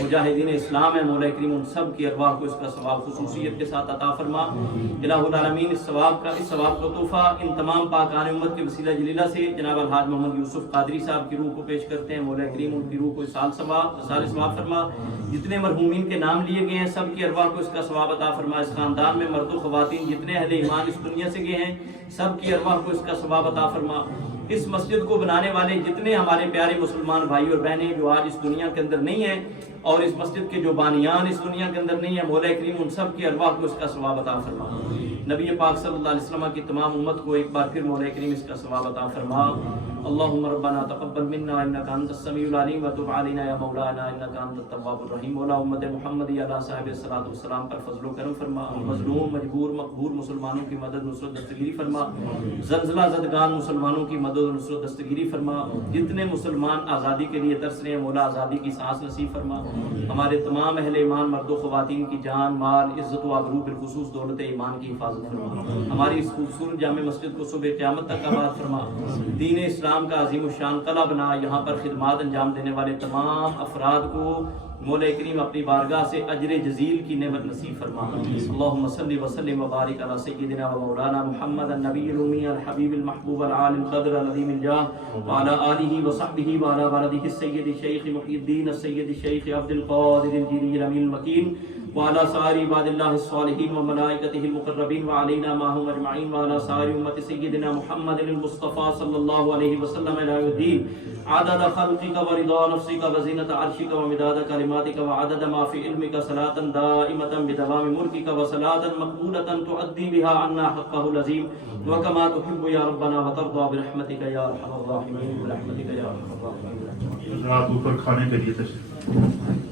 مجاہدین اسلام ہیں، مولا کریم ان سب کی ارواح کو اس کا ثواب خصوصیت کے ساتھ عطا فرما۔ الہ العالمین اس ثواب کا تحفہ ان تمام پاکان امت کے وسیلہ جلیلہ سے جناب الحاج محمد یوسف قادری صاحب کی روح کو پیش کرتے ہیں۔ مولا کریم ان کی روح کو اصال ثواب فرما۔ جتنے مرحومین کے نام لیے گئے ہیں سب کی ارواح کو اس کا ثواب عطا فرما۔ اس خاندان میں مرد و خواتین جتنے اہل ایمان اس دنیا سے گئے ہیں سب کی ارواح کو اس کا ثواب عطا فرما۔ اس مسجد کو بنانے والے جتنے ہمارے پیارے مسلمان بھائی اور بہنیں جو آج اس دنیا کے اندر نہیں ہیں اور اس مسجد کے جو بانیان اس دنیا کے اندر نہیں ہیں، مولا کریم ان سب کی ارواح کو اس کا ثواب عطا فرما۔ نبی پاک صلی اللہ علیہ وسلم کی تمام امت کو ایک بار پھر مولا کریم اس کا ثواب عطا فرما۔ اللہم ربنا تقبل منا انک انت السمیع العلیم وتب علینا یا مولانا انک انت التواب الرحیم۔ مولا امت محمدی علیہ صاحب الصلاۃ والسلام پر فضل و کرم فرما۔ مظلوم مجبور مقہور مسلمانوں کی مدد نصرت دستگیری فرما۔ زلزلہ زدگان مسلمانوں کی مدد و نصرت دستگیری فرما۔ جتنے مسلمان آزادی کے لیے ترس رہے ہیں مولا آزادی کی سانس نصیب فرما۔ ہمارے تمام اہل ایمان مرد و خواتین کی جان مال عزت و آبرو بالخصوص دولت ایمان کی حفاظت فرما۔ ہماری اس خوبصورت جامع مسجد کو صبح قیامت تک آباد فرما۔ دین اسلام کا عظیم الشان قلعہ بنا۔ یہاں پر خدمات انجام دینے والے تمام افراد کو مولا کریم اپنی بارگاہ سے اجر جزیل کی نعمت نصیب فرما۔ اللہم صلی وسلم وبارک علی سیدنا و مولانا محمد النبی الامی الحبیب المحبوب العالی القدر العظیم الجاہ وعلی آلہ وصحبہ وعلی ولدہ السید شیخ محی الدین السید شیخ عبد القادر الجیلی الامین المکین وعلى سائر عباد الله الصالحين وملائكته المقربين وعلينا معهم اجمعين وعلى سائر امه سيدنا محمد المصطفى صلى الله عليه وسلم الى يوم الدين عدد خلقك ورضا نفسك وزينة عرشك ومداد كلماتك وعدد ما في علمك صلاة دائمة بدوام ملكك وصلاة مقبولة تؤدي بها عنا حقه العظيم وكما تحب يا ربنا وترضى برحمتك يا ارحم الراحمين برحمتك يا ارحم الراحمين۔ رات اوپر کھانے کے لیے تشریف